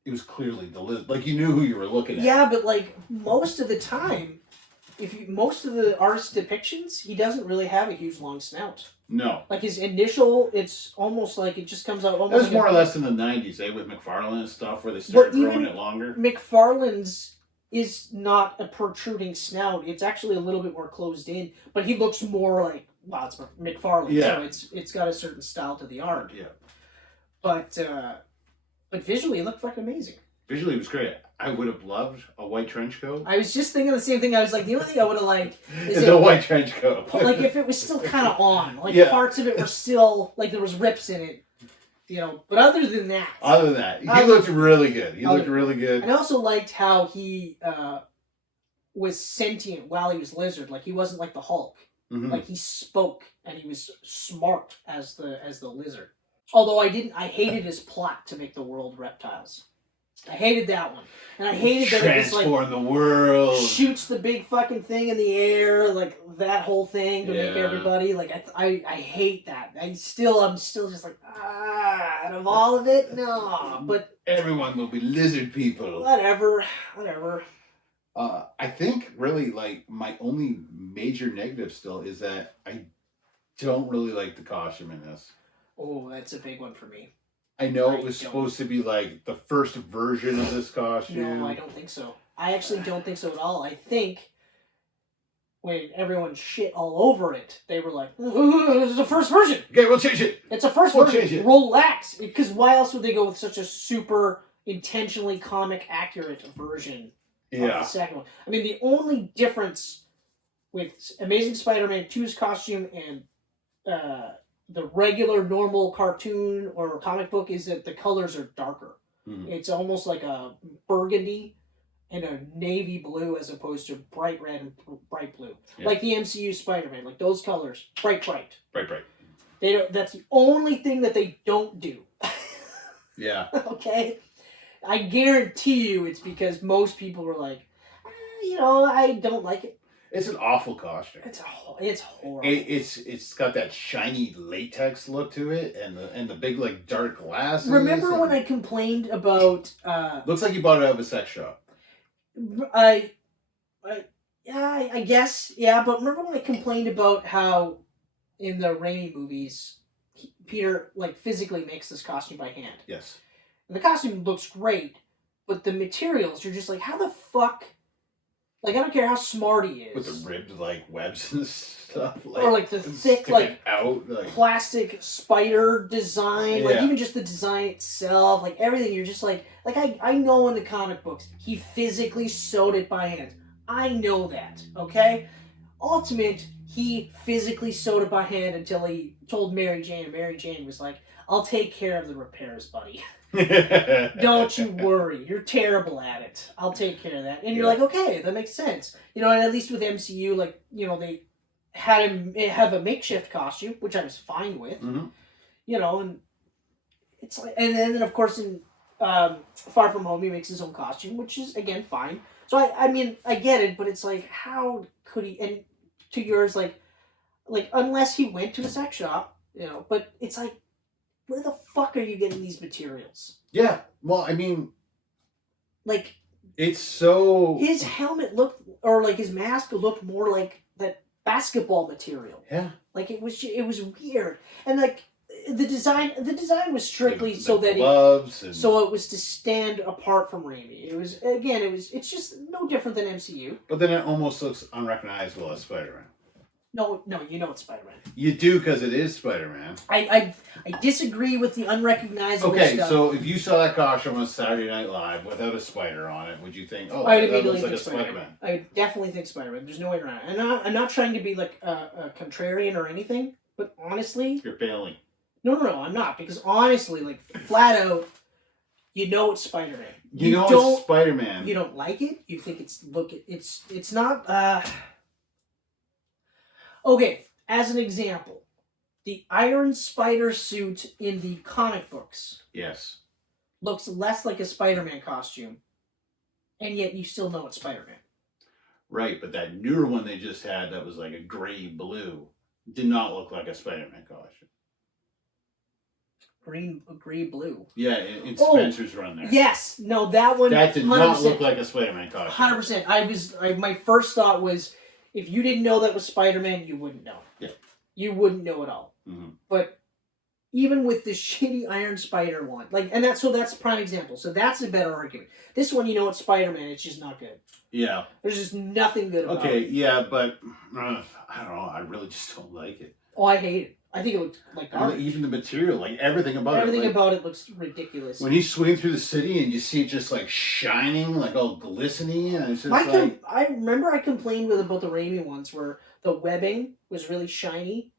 it was clearly the lizard. Like you knew who you were looking at. Yeah, but like most of the time, most of the artist's depictions, he doesn't really have a huge long snout. No. Like his initial, it's almost like it just comes out. Almost that was like more or less in the 90s, with McFarlane and stuff, where they started growing it longer. McFarlane's is not a protruding snout. It's actually a little bit more closed in, but he looks more like, wow, it's McFarlane, so it's got a certain style to the art. Yeah. But visually, it looked fucking amazing. Visually, it was great. I would have loved a white trench coat. I was just thinking the same thing. I was like, the only thing I would have liked is a white trench coat. Like if it was still kind of on, like parts of it were still like there was rips in it, you know. But other than that, he looked really good. He looked really good. And I also liked how he was sentient while he was lizard. Like he wasn't like the Hulk. Mm-hmm. Like he spoke and he was smart as the lizard. Although I hated his plot to make the world reptiles. I hated that one. And I hated that it was like... Transform the world. Shoots the big fucking thing in the air, like that whole thing to make everybody... Like, I hate that. I'm still just like, out of all of it? No. But... Everyone will be lizard people. Whatever. I think, really, like, my only major negative still is that I don't really like the costume in this. Oh, that's a big one for me. I know it was supposed to be like the first version of this costume. No, I don't think so. I actually don't think so at all. I think when everyone shit all over it, they were like, "This is the first version." Okay, we'll change it. It's a first version. Change it. Relax, because why else would they go with such a super intentionally comic accurate version of the second one? I mean, the only difference with Amazing Spider-Man 2's costume and the regular normal cartoon or comic book is that the colors are darker. Mm. It's almost like a burgundy and a navy blue as opposed to bright red and bright blue. Yeah. Like the MCU Spider-Man, like those colors, bright. They don't, that's the only thing that they don't do. Yeah. Okay? I guarantee you it's because most people were like, I don't like it. It's an awful costume. It's horrible. It's got that shiny latex look to it, and the big like dark glasses. Remember when I complained about? Looks like you bought it out of a sex shop. I guess yeah. But remember when I complained about how in the Raimi movies, Peter like physically makes this costume by hand. Yes. And the costume looks great, but the materials, you're just like, how the fuck? Like, I don't care how smart he is. With the ribbed, like, webs and stuff. Like, or, like, the thick, like, like, plastic spider design. Yeah. Like, even just the design itself. Like, everything. You're just like I know in the comic books, he physically sewed it by hand. I know that, okay? Ultimate, he physically sewed it by hand until he told Mary Jane. And Mary Jane was like, I'll take care of the repairs, buddy. Don't you worry. You're terrible at it. I'll take care of that. And you're like, okay, that makes sense. And at least with MCU, like, they had him have a makeshift costume, which I was fine with. Mm-hmm. And it's like, and then of course in Far From Home, he makes his own costume, which is again fine. So I mean, I get it, but it's like, how could he? And to yours, like unless he went to a sex shop, but it's like, where the fuck are you getting these materials? Yeah, well, I mean, like, it's so... His helmet looked, or like his mask looked more like that basketball material. Yeah. Like it was weird, and like the design was strictly the so that gloves so it was to stand apart from Raimi. It's just no different than MCU. But then it almost looks unrecognizable as Spider-Man. No, it's Spider-Man. You do, because it is Spider-Man. I disagree with the unrecognizable stuff. Okay, so if you saw that costume on Saturday Night Live without a spider on it, would you think, I would immediately that looks like think a Spider-Man? I would definitely think Spider-Man. There's no way around it. I'm not trying to be like a contrarian or anything, but honestly... You're failing. No, I'm not. Because honestly, like, flat out, it's Spider-Man. It's Spider-Man. You don't like it? You think it's not... Okay, as an example, the Iron Spider suit in the comic books looks less like a Spider-Man costume, and yet you still know it's Spider-Man. Right, but that newer one they just had that was like a gray-blue did not look like a Spider-Man costume. Gray-blue? Yeah, in Spencer's run there. Yes! No, that one... That did not look like a Spider-Man costume. 100%. My first thought was... If you didn't know that was Spider-Man, you wouldn't know. Yeah. You wouldn't know at all. Mm-hmm. But even with the shitty Iron Spider one, that's a prime example. So that's a better argument. This one, it's Spider-Man. It's just not good. Yeah. There's just nothing good about it. Okay, yeah, but I don't know. I really just don't like it. Oh, I hate it. I think it looked like garbage. Even the material, like everything about it looks ridiculous. When he's swinging through the city and you see it just like shining, like all glistening, and it's just I remember I complained about the Raimi ones where the webbing was really shiny,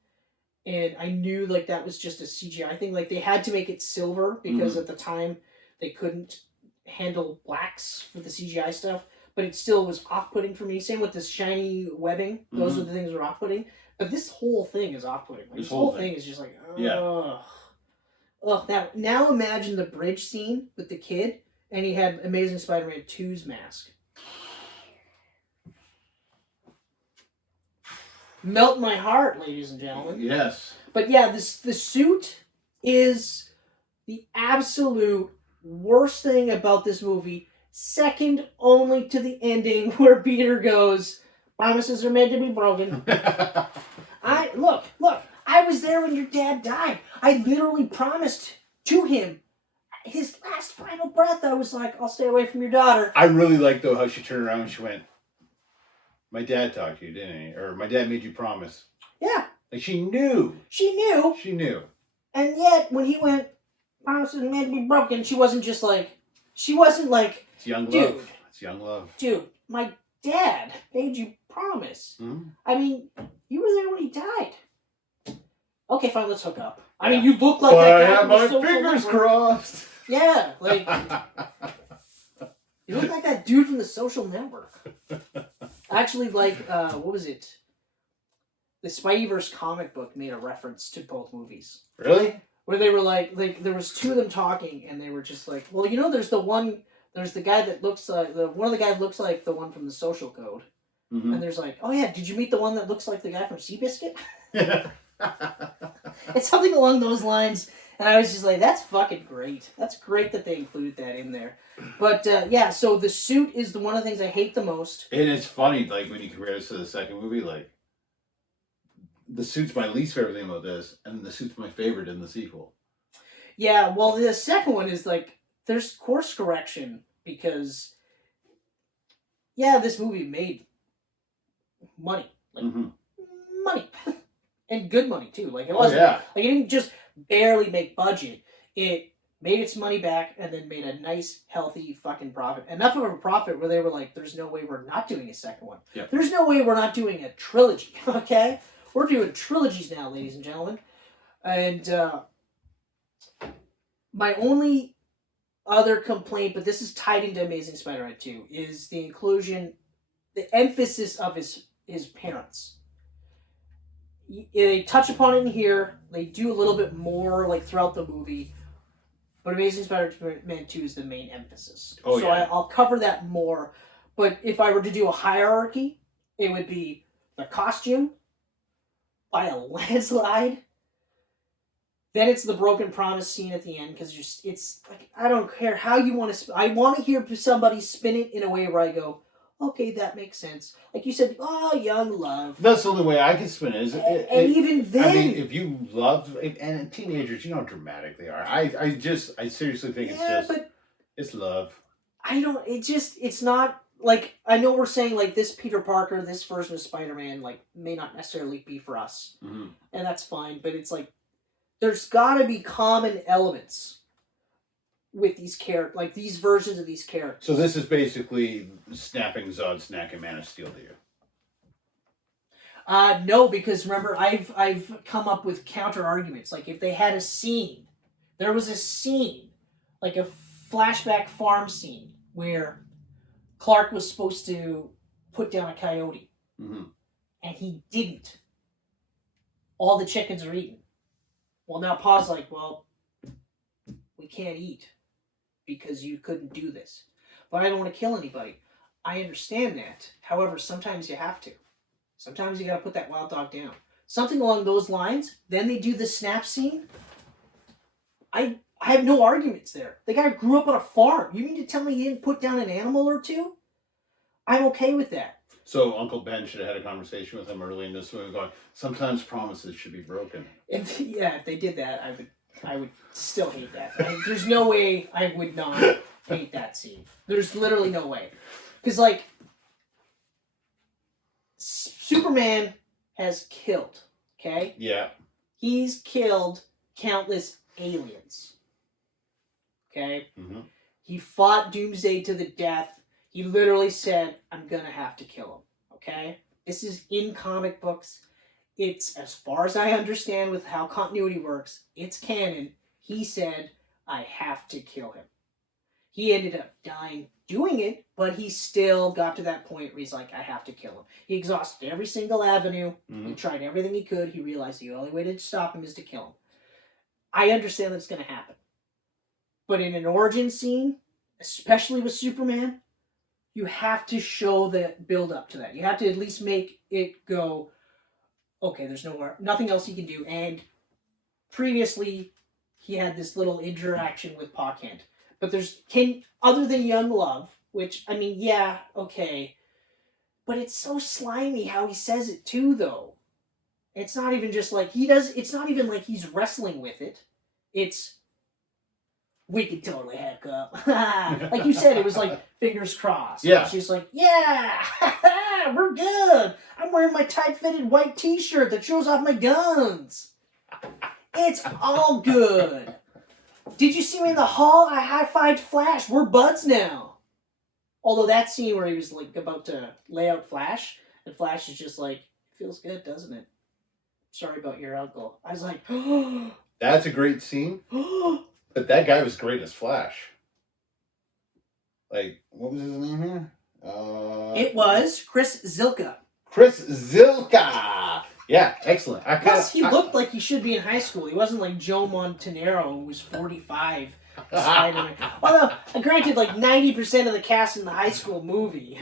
and I knew like that was just a CGI thing. Like they had to make it silver because at the time they couldn't handle blacks for the CGI stuff, but it still was off-putting for me. Same with this shiny webbing; those are the things that were off-putting. But this whole thing is off-putting. Like, this whole thing is just like, ugh. Ugh. Now imagine the bridge scene with the kid, and he had Amazing Spider-Man 2's mask. Melt my heart, ladies and gentlemen. Yes. But yeah, the suit is the absolute worst thing about this movie, second only to the ending where Peter goes, "Promises are meant to be broken." Look, I was there when your dad died. I literally promised to him his last final breath. I was like, I'll stay away from your daughter. I really like though how she turned around and she went, "My dad talked to you, didn't he? Or my dad made you promise." Yeah. Like she knew. She knew. And yet when he went, "Promises are meant to be broken," she wasn't like, It's young love. Dude. It's young love. Dude, my dad made you promise. Mm-hmm. I mean, you were there when he died. Okay, fine, let's hook up. I mean, you look like that guy. I have my fingers crossed. Yeah, like you look like that dude from The Social Network. Actually, like what was it? The Spideyverse comic book made a reference to both movies. Really? Where they were like there was two of them talking, and they were just like, well, you know, there's the guy that looks like one of the guys looks like the one from The Social Code, and there's like, oh yeah, did you meet the one that looks like the guy from Seabiscuit? It's something along those lines, and I was just like, that's fucking great. That's great that they included that in there. But yeah, so the suit is one of the things I hate the most. And it's funny, like when you compare this to the second movie, like the suit's my least favorite thing about this, and the suit's my favorite in the sequel. Yeah, well, the second one is like there's course correction because this movie made money, like money. And good money too. Like it wasn't like it didn't just barely make budget. It made its money back and then made a nice, healthy fucking profit. Enough of a profit where they were like, there's no way we're not doing a second one. Yep. There's no way we're not doing a trilogy. Okay? We're doing trilogies now, ladies and gentlemen. And my only other complaint, but this is tied into Amazing Spider-Man 2, is the inclusion, the emphasis of his parents. They touch upon it in here. They do a little bit more like throughout the movie, but Amazing Spider-Man 2 is the main emphasis. I'll cover that more. But if I were to do a hierarchy, it would be the costume by a landslide. Then it's the broken promise scene at the end because it's like I don't care how you want to. I want to hear somebody spin it in a way where I go, okay, that makes sense. Like you said, young love. That's the only way I can spin it. Even then, I mean, if you love and teenagers, you know how dramatic they are. I seriously think it's love. I don't. It's not like I know we're saying like this Peter Parker, this version of Spider-Man, like may not necessarily be for us, and that's fine. But it's like there's got to be common elements with these characters, like these versions of these characters. So this is basically snapping Zod, Snack, and Man of Steel to you. No, because remember, I've come up with counter arguments. Like if they had a scene, there was a scene, like a flashback farm scene where Clark was supposed to put down a coyote, and he didn't. All the chickens are eaten. Well, now Pa's like, well, we can't eat because you couldn't do this. But I don't want to kill anybody. I understand that. However, sometimes you have to. Sometimes you got to put that wild dog down. Something along those lines. Then they do the snap scene. I have no arguments there. The guy grew up on a farm. You mean to tell me he didn't put down an animal or two? I'm okay with that. So Uncle Ben should have had a conversation with him early in this movie going, sometimes promises should be broken. If they did that, I would still hate that. There's no way I would not hate that scene. There's literally no way. Because, like, Superman has killed, okay? Yeah. He's killed countless aliens. Okay? Mm-hmm. He fought Doomsday to the death. He literally said, I'm gonna have to kill him. Okay? This is in comic books. It's, as far as I understand with how continuity works, it's canon. He said, I have to kill him. He ended up dying doing it, but he still got to that point where he's like, I have to kill him. He exhausted every single avenue. Mm-hmm. He tried everything he could. He realized the only way to stop him is to kill him. I understand that's going to happen. But in an origin scene, especially with Superman, you have to show the build up to that. You have to at least make it go, okay, there's nothing else he can do. And previously, he had this little interaction with Pa Kent. But other than Young Love, which, I mean, yeah, okay. But it's so slimy how he says it too, though. It's not even just like it's not even like he's wrestling with it. It's, we could totally heck up. Like you said, it was like fingers crossed. Yeah. She's like, yeah, we're good. I'm wearing my tight-fitted white t-shirt that shows off my guns. It's all good. Did you see me in the hall? I high-fived Flash. We're buds now. Although that scene where he was like about to lay out Flash, and Flash is just like, feels good, doesn't it? Sorry about your uncle. I was like, That's a great scene. But that guy was great as Flash. Like, what was his name here? It was Chris Zilka. Chris Zilka. Yeah, excellent. Plus, he looked like he should be in high school. He wasn't like Joe Montanaro, who was 45. Spider-Man. Although, granted, like 90% of the cast in the high school movie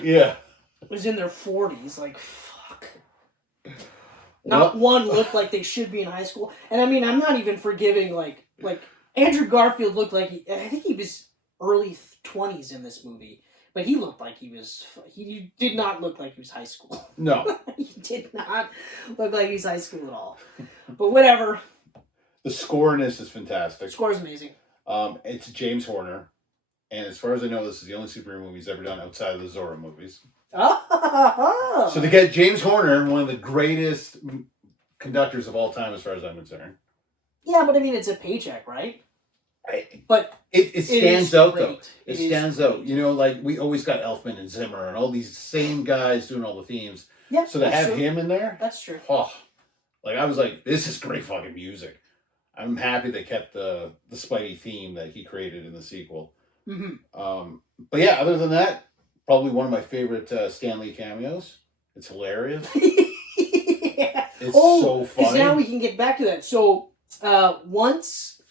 was in their 40s. Like, fuck. Not one looked like they should be in high school. And I mean, I'm not even forgiving, like Andrew Garfield looked like, I think he was early 20s in this movie. But he looked like he did not look like he was high school. No. He did not look like he was high school at all. But whatever. The score in this is fantastic. The score is amazing. It's James Horner. And as far as I know, this is the only superhero movie he's ever done outside of the Zorro movies. Oh. So to get James Horner, one of the greatest conductors of all time as far as I'm concerned. Yeah, but I mean, it's a paycheck, right? But it stands out, though. It is stands out. You know, like, we always got Elfman and Zimmer and all these same guys doing all the themes. Yeah, so to have him in there, that's true. Oh, like, I was like, this is great fucking music. I'm happy they kept the Spidey theme that he created in the sequel. Mm-hmm. But yeah, other than that, probably one of my favorite Stan Lee cameos. It's hilarious. Yeah. It's so funny. Because now we can get back to that. So once,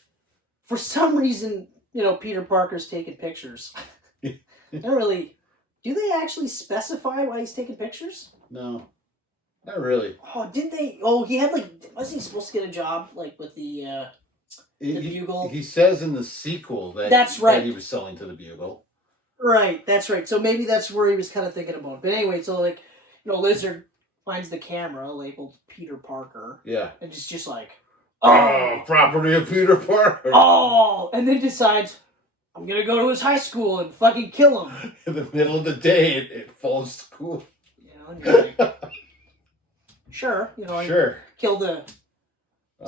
for some reason, you know, Peter Parker's taking pictures. Do they actually specify why he's taking pictures? No, not really. Oh, did they? Oh, he had wasn't he supposed to get a job with the Bugle? He says in the sequel that that's right. That he was selling to the Bugle. Right, that's right. So maybe that's where he was kind of thinking about. But anyway, so Lizard finds the camera labeled Peter Parker. Yeah. And it's just like, oh, property of Peter Parker. Oh, and then decides, I'm going to go to his high school and fucking kill him. In the middle of the day, it falls school. And you're like, sure. Sure. Kill the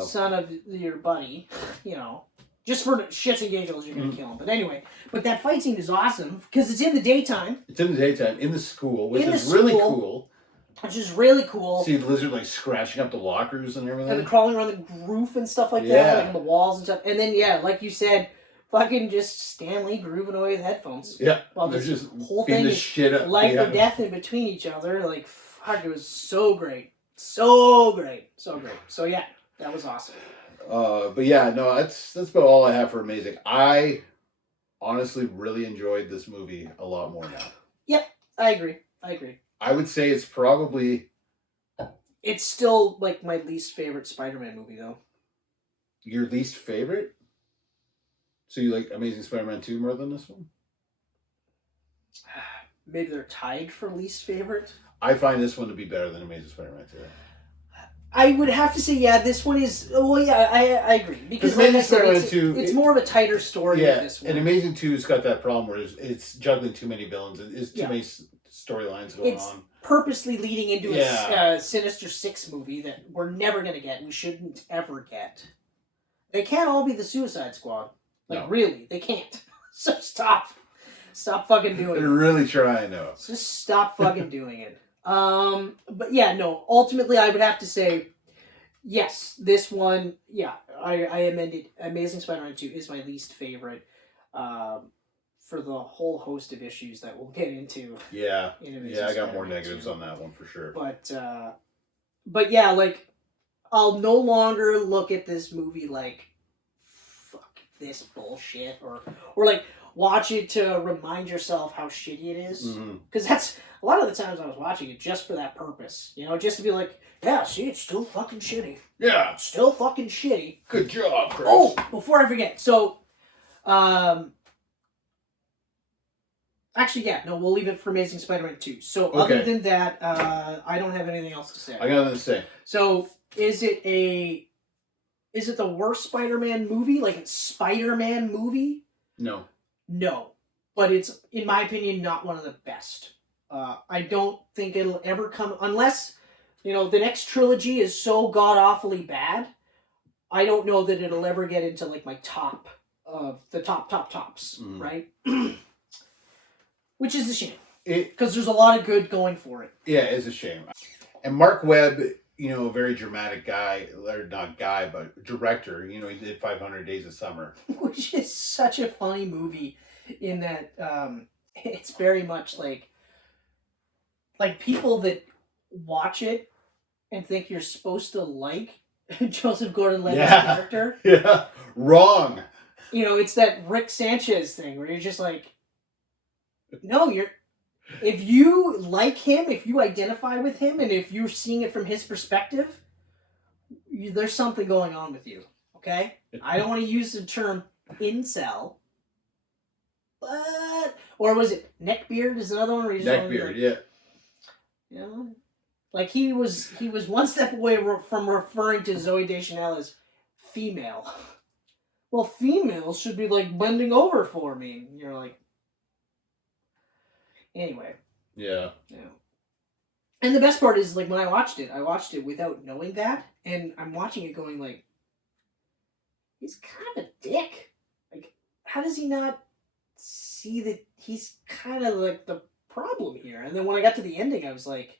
son of your buddy, Just for shits and giggles, you're going to kill him. But anyway, that fight scene is awesome because it's in the daytime. It's in the daytime, in the school, which is really cool. Which is really cool. See the Lizard scratching up the lockers and everything. And crawling around the roof and stuff like that, on the walls and stuff. And then, like you said, fucking just Stan Lee grooving away with headphones. Yeah. While this just whole thing is shit up, life or death in between each other. Fuck, it was so great. So great. So great. So yeah, that was awesome. But yeah, no, that's about all I have for Amazing. I honestly really enjoyed this movie a lot more now. Yep, I agree. I would say it's probably... It's still, my least favorite Spider-Man movie, though. Your least favorite? So you like Amazing Spider-Man 2 more than this one? Maybe they're tied for least favorite? I find this one to be better than Amazing Spider-Man 2. I would have to say, yeah, this one is... Well, yeah, I agree. Because Amazing Spider-Man 2... It's more of a tighter story than this one. And Amazing 2's got that problem where it's juggling too many villains. It's too many storylines going it's on. purposely leading into Yeah. a Sinister Six movie that we're never going to get. We shouldn't ever get. They can't all be the Suicide Squad. Like, No. really, they can't. So stop. Stop fucking doing They're it. really trying, though. Just stop fucking doing it. But yeah, no. Ultimately, I would have to say, yes, this one. Yeah, I amended. Amazing Spider-Man 2 is my least favorite. For the whole host of issues that we'll get into. Yeah, I got more Spider-Man negatives 2. on that one for sure. But yeah, like, I'll no longer look at this movie like, fuck this bullshit, or like watch it to remind yourself how shitty it is. Because that's a lot of the times I was watching it just for that purpose, you know, just to be like, yeah, see, it's still fucking shitty. Yeah, It's still fucking shitty. good job, Chris. Oh, before I forget, so, actually, yeah, no, we'll leave it for Amazing Spider-Man 2. So, other than that, I don't have anything else to say. I got nothing to say. So, is it the worst Spider-Man movie? Like, a Spider-Man movie? No. No. But it's, in my opinion, not one of the best. I don't think it'll ever come, unless, you know, the next trilogy is so god-awfully bad, I don't know that it'll ever get into, like, my top, the tops, right? Which is a shame. Because there's a lot of good going for it. Yeah, it's a shame. And Marc Webb, you know, a very dramatic guy, or not guy, but director. You know, he did 500 Days of Summer. Which is such a funny movie in that it's very much like people that watch it and think you're supposed to like Joseph Gordon-Levitt's character. Yeah, wrong. You know, it's that Rick Sanchez thing where you're just like, no, if you like him, if you identify with him, and if you're seeing it from his perspective, there's something going on with you, okay? I don't want to use the term incel, but... Or was it neckbeard is another one? Neckbeard, yeah. You know? Like, he was one step away from referring to Zooey Deschanel as female. Well, females should be, like, bending over for me. And you're like... Anyway. Yeah. And the best part is, like, when I watched it without knowing that, and I'm watching it going, like, he's kind of a dick. Like, how does he not see that he's kind of, like, the problem here? And then when I got to the ending, I was like,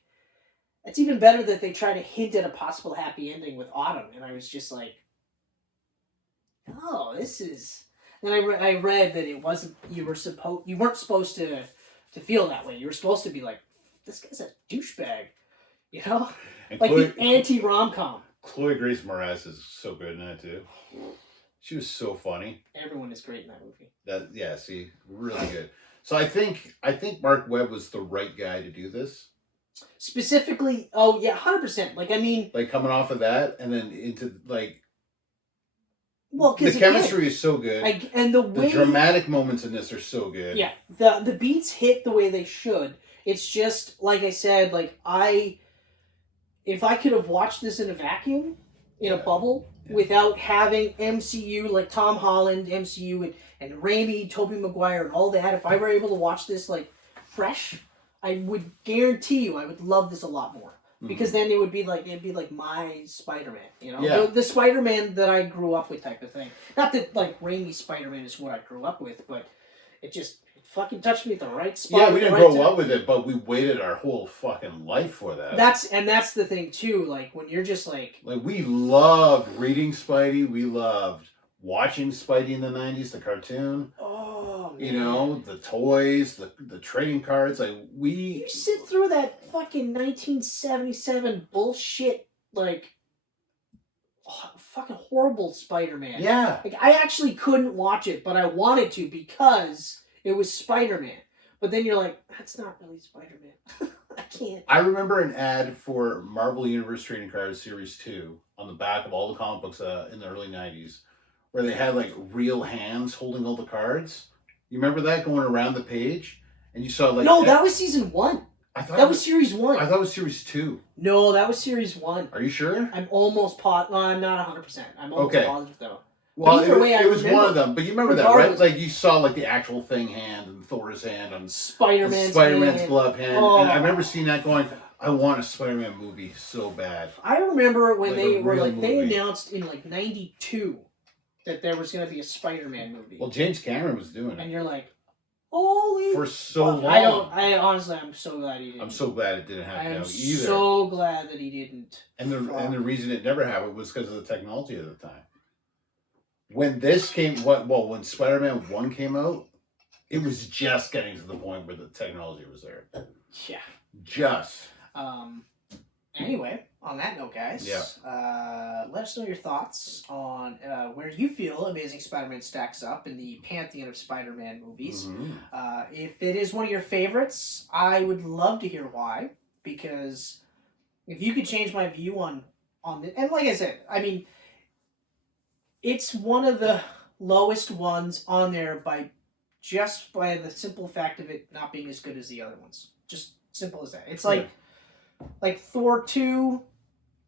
it's even better that they try to hint at a possible happy ending with Autumn, and I was just like, oh, this is... Then I read that it wasn't, you weren't supposed to feel that way. You were supposed to be like, this guy's a douchebag, you know? And like the anti-rom-com. Chloe Grace Moretz is so good in that too. She was so funny. Everyone is great in that movie. Really good. So I think Marc Webb was the right guy to do this. Specifically, oh yeah, 100%. Like, I mean, like coming off of that and then into like, well, because the chemistry is so good, and the dramatic moments in this are so good. Yeah, the beats hit the way they should. It's just like I said, like if I could have watched this in a vacuum, in a bubble, without having MCU like Tom Holland, MCU and Raimi, Tobey Maguire, and all that, if I were able to watch this like fresh, I would guarantee you I would love this a lot more. Because then it'd be like my Spider-Man, you know, the Spider-Man that I grew up with, type of thing. Not that like Raimi's Spider-Man is what I grew up with, but it fucking touched me at the right spot. Yeah, we didn't grow up with it, but we waited our whole fucking life for that. That's the thing too. Like when you're just like we loved reading Spidey, we loved watching Spidey in the 90s, the cartoon. Oh, man. You know, the toys, the trading cards. You sit through that fucking 1977 bullshit, like, fucking horrible Spider-Man. Yeah. Like, I actually couldn't watch it, but I wanted to because it was Spider-Man. But then you're like, that's not really Spider-Man. I can't. I remember an ad for Marvel Universe Trading Cards Series 2 on the back of all the comic books in the early 90s, where they had like real hands holding all the cards. You remember that going around the page? And you saw like... No, that was season 1. That was series 1. I thought it was series 2. No, that was series 1. Are you sure? I'm almost I'm not 100%. I'm almost positive though. Well, either way, it was one of them. But you remember that, right? Regardless. Like, you saw, like, the actual Thing hand and Thor's hand and Spider-Man's hand. glove hand. Oh. And I remember seeing that going, I want a Spider-Man movie so bad. I remember when Like they a were real like, they movie. announced in like 92 that there was going to be a Spider-Man movie. Well, James Cameron was doing And it you're like, holy for so fuck. long. I honestly, I'm so glad he didn't. I'm so glad it didn't I happen am either. so glad that he didn't. And the reason it never happened was because of the technology at the time. When this came, when Spider-Man 1 came out, it was just getting to the point where the technology was there. Yeah. Just. Anyway, on that note, guys, let us know your thoughts on where you feel Amazing Spider-Man stacks up in the pantheon of Spider-Man movies. Mm-hmm. If it is one of your favorites, I would love to hear why, because if you could change my view on the, and like I said, I mean, it's one of the lowest ones on there by the simple fact of it not being as good as the other ones. Just simple as that. It's like Thor 2,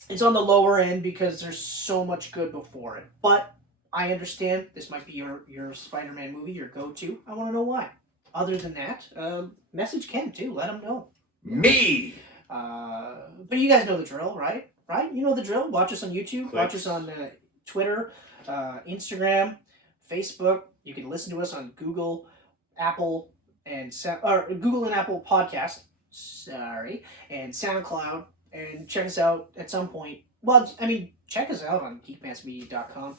it's on the lower end because there's so much good before it. But I understand this might be your Spider-Man movie, your go-to. I want to know why. Other than that, message Ken too. Let him know. Me! But you guys know the drill, right? Right? You know the drill. Watch us on YouTube. Clicks. Watch us on Twitter, Instagram, Facebook. You can listen to us on Google, Apple, and Google and Apple Podcast. Sorry, and SoundCloud, and check us out at some point. Well, I mean, check us out on geekpantsmedia.com.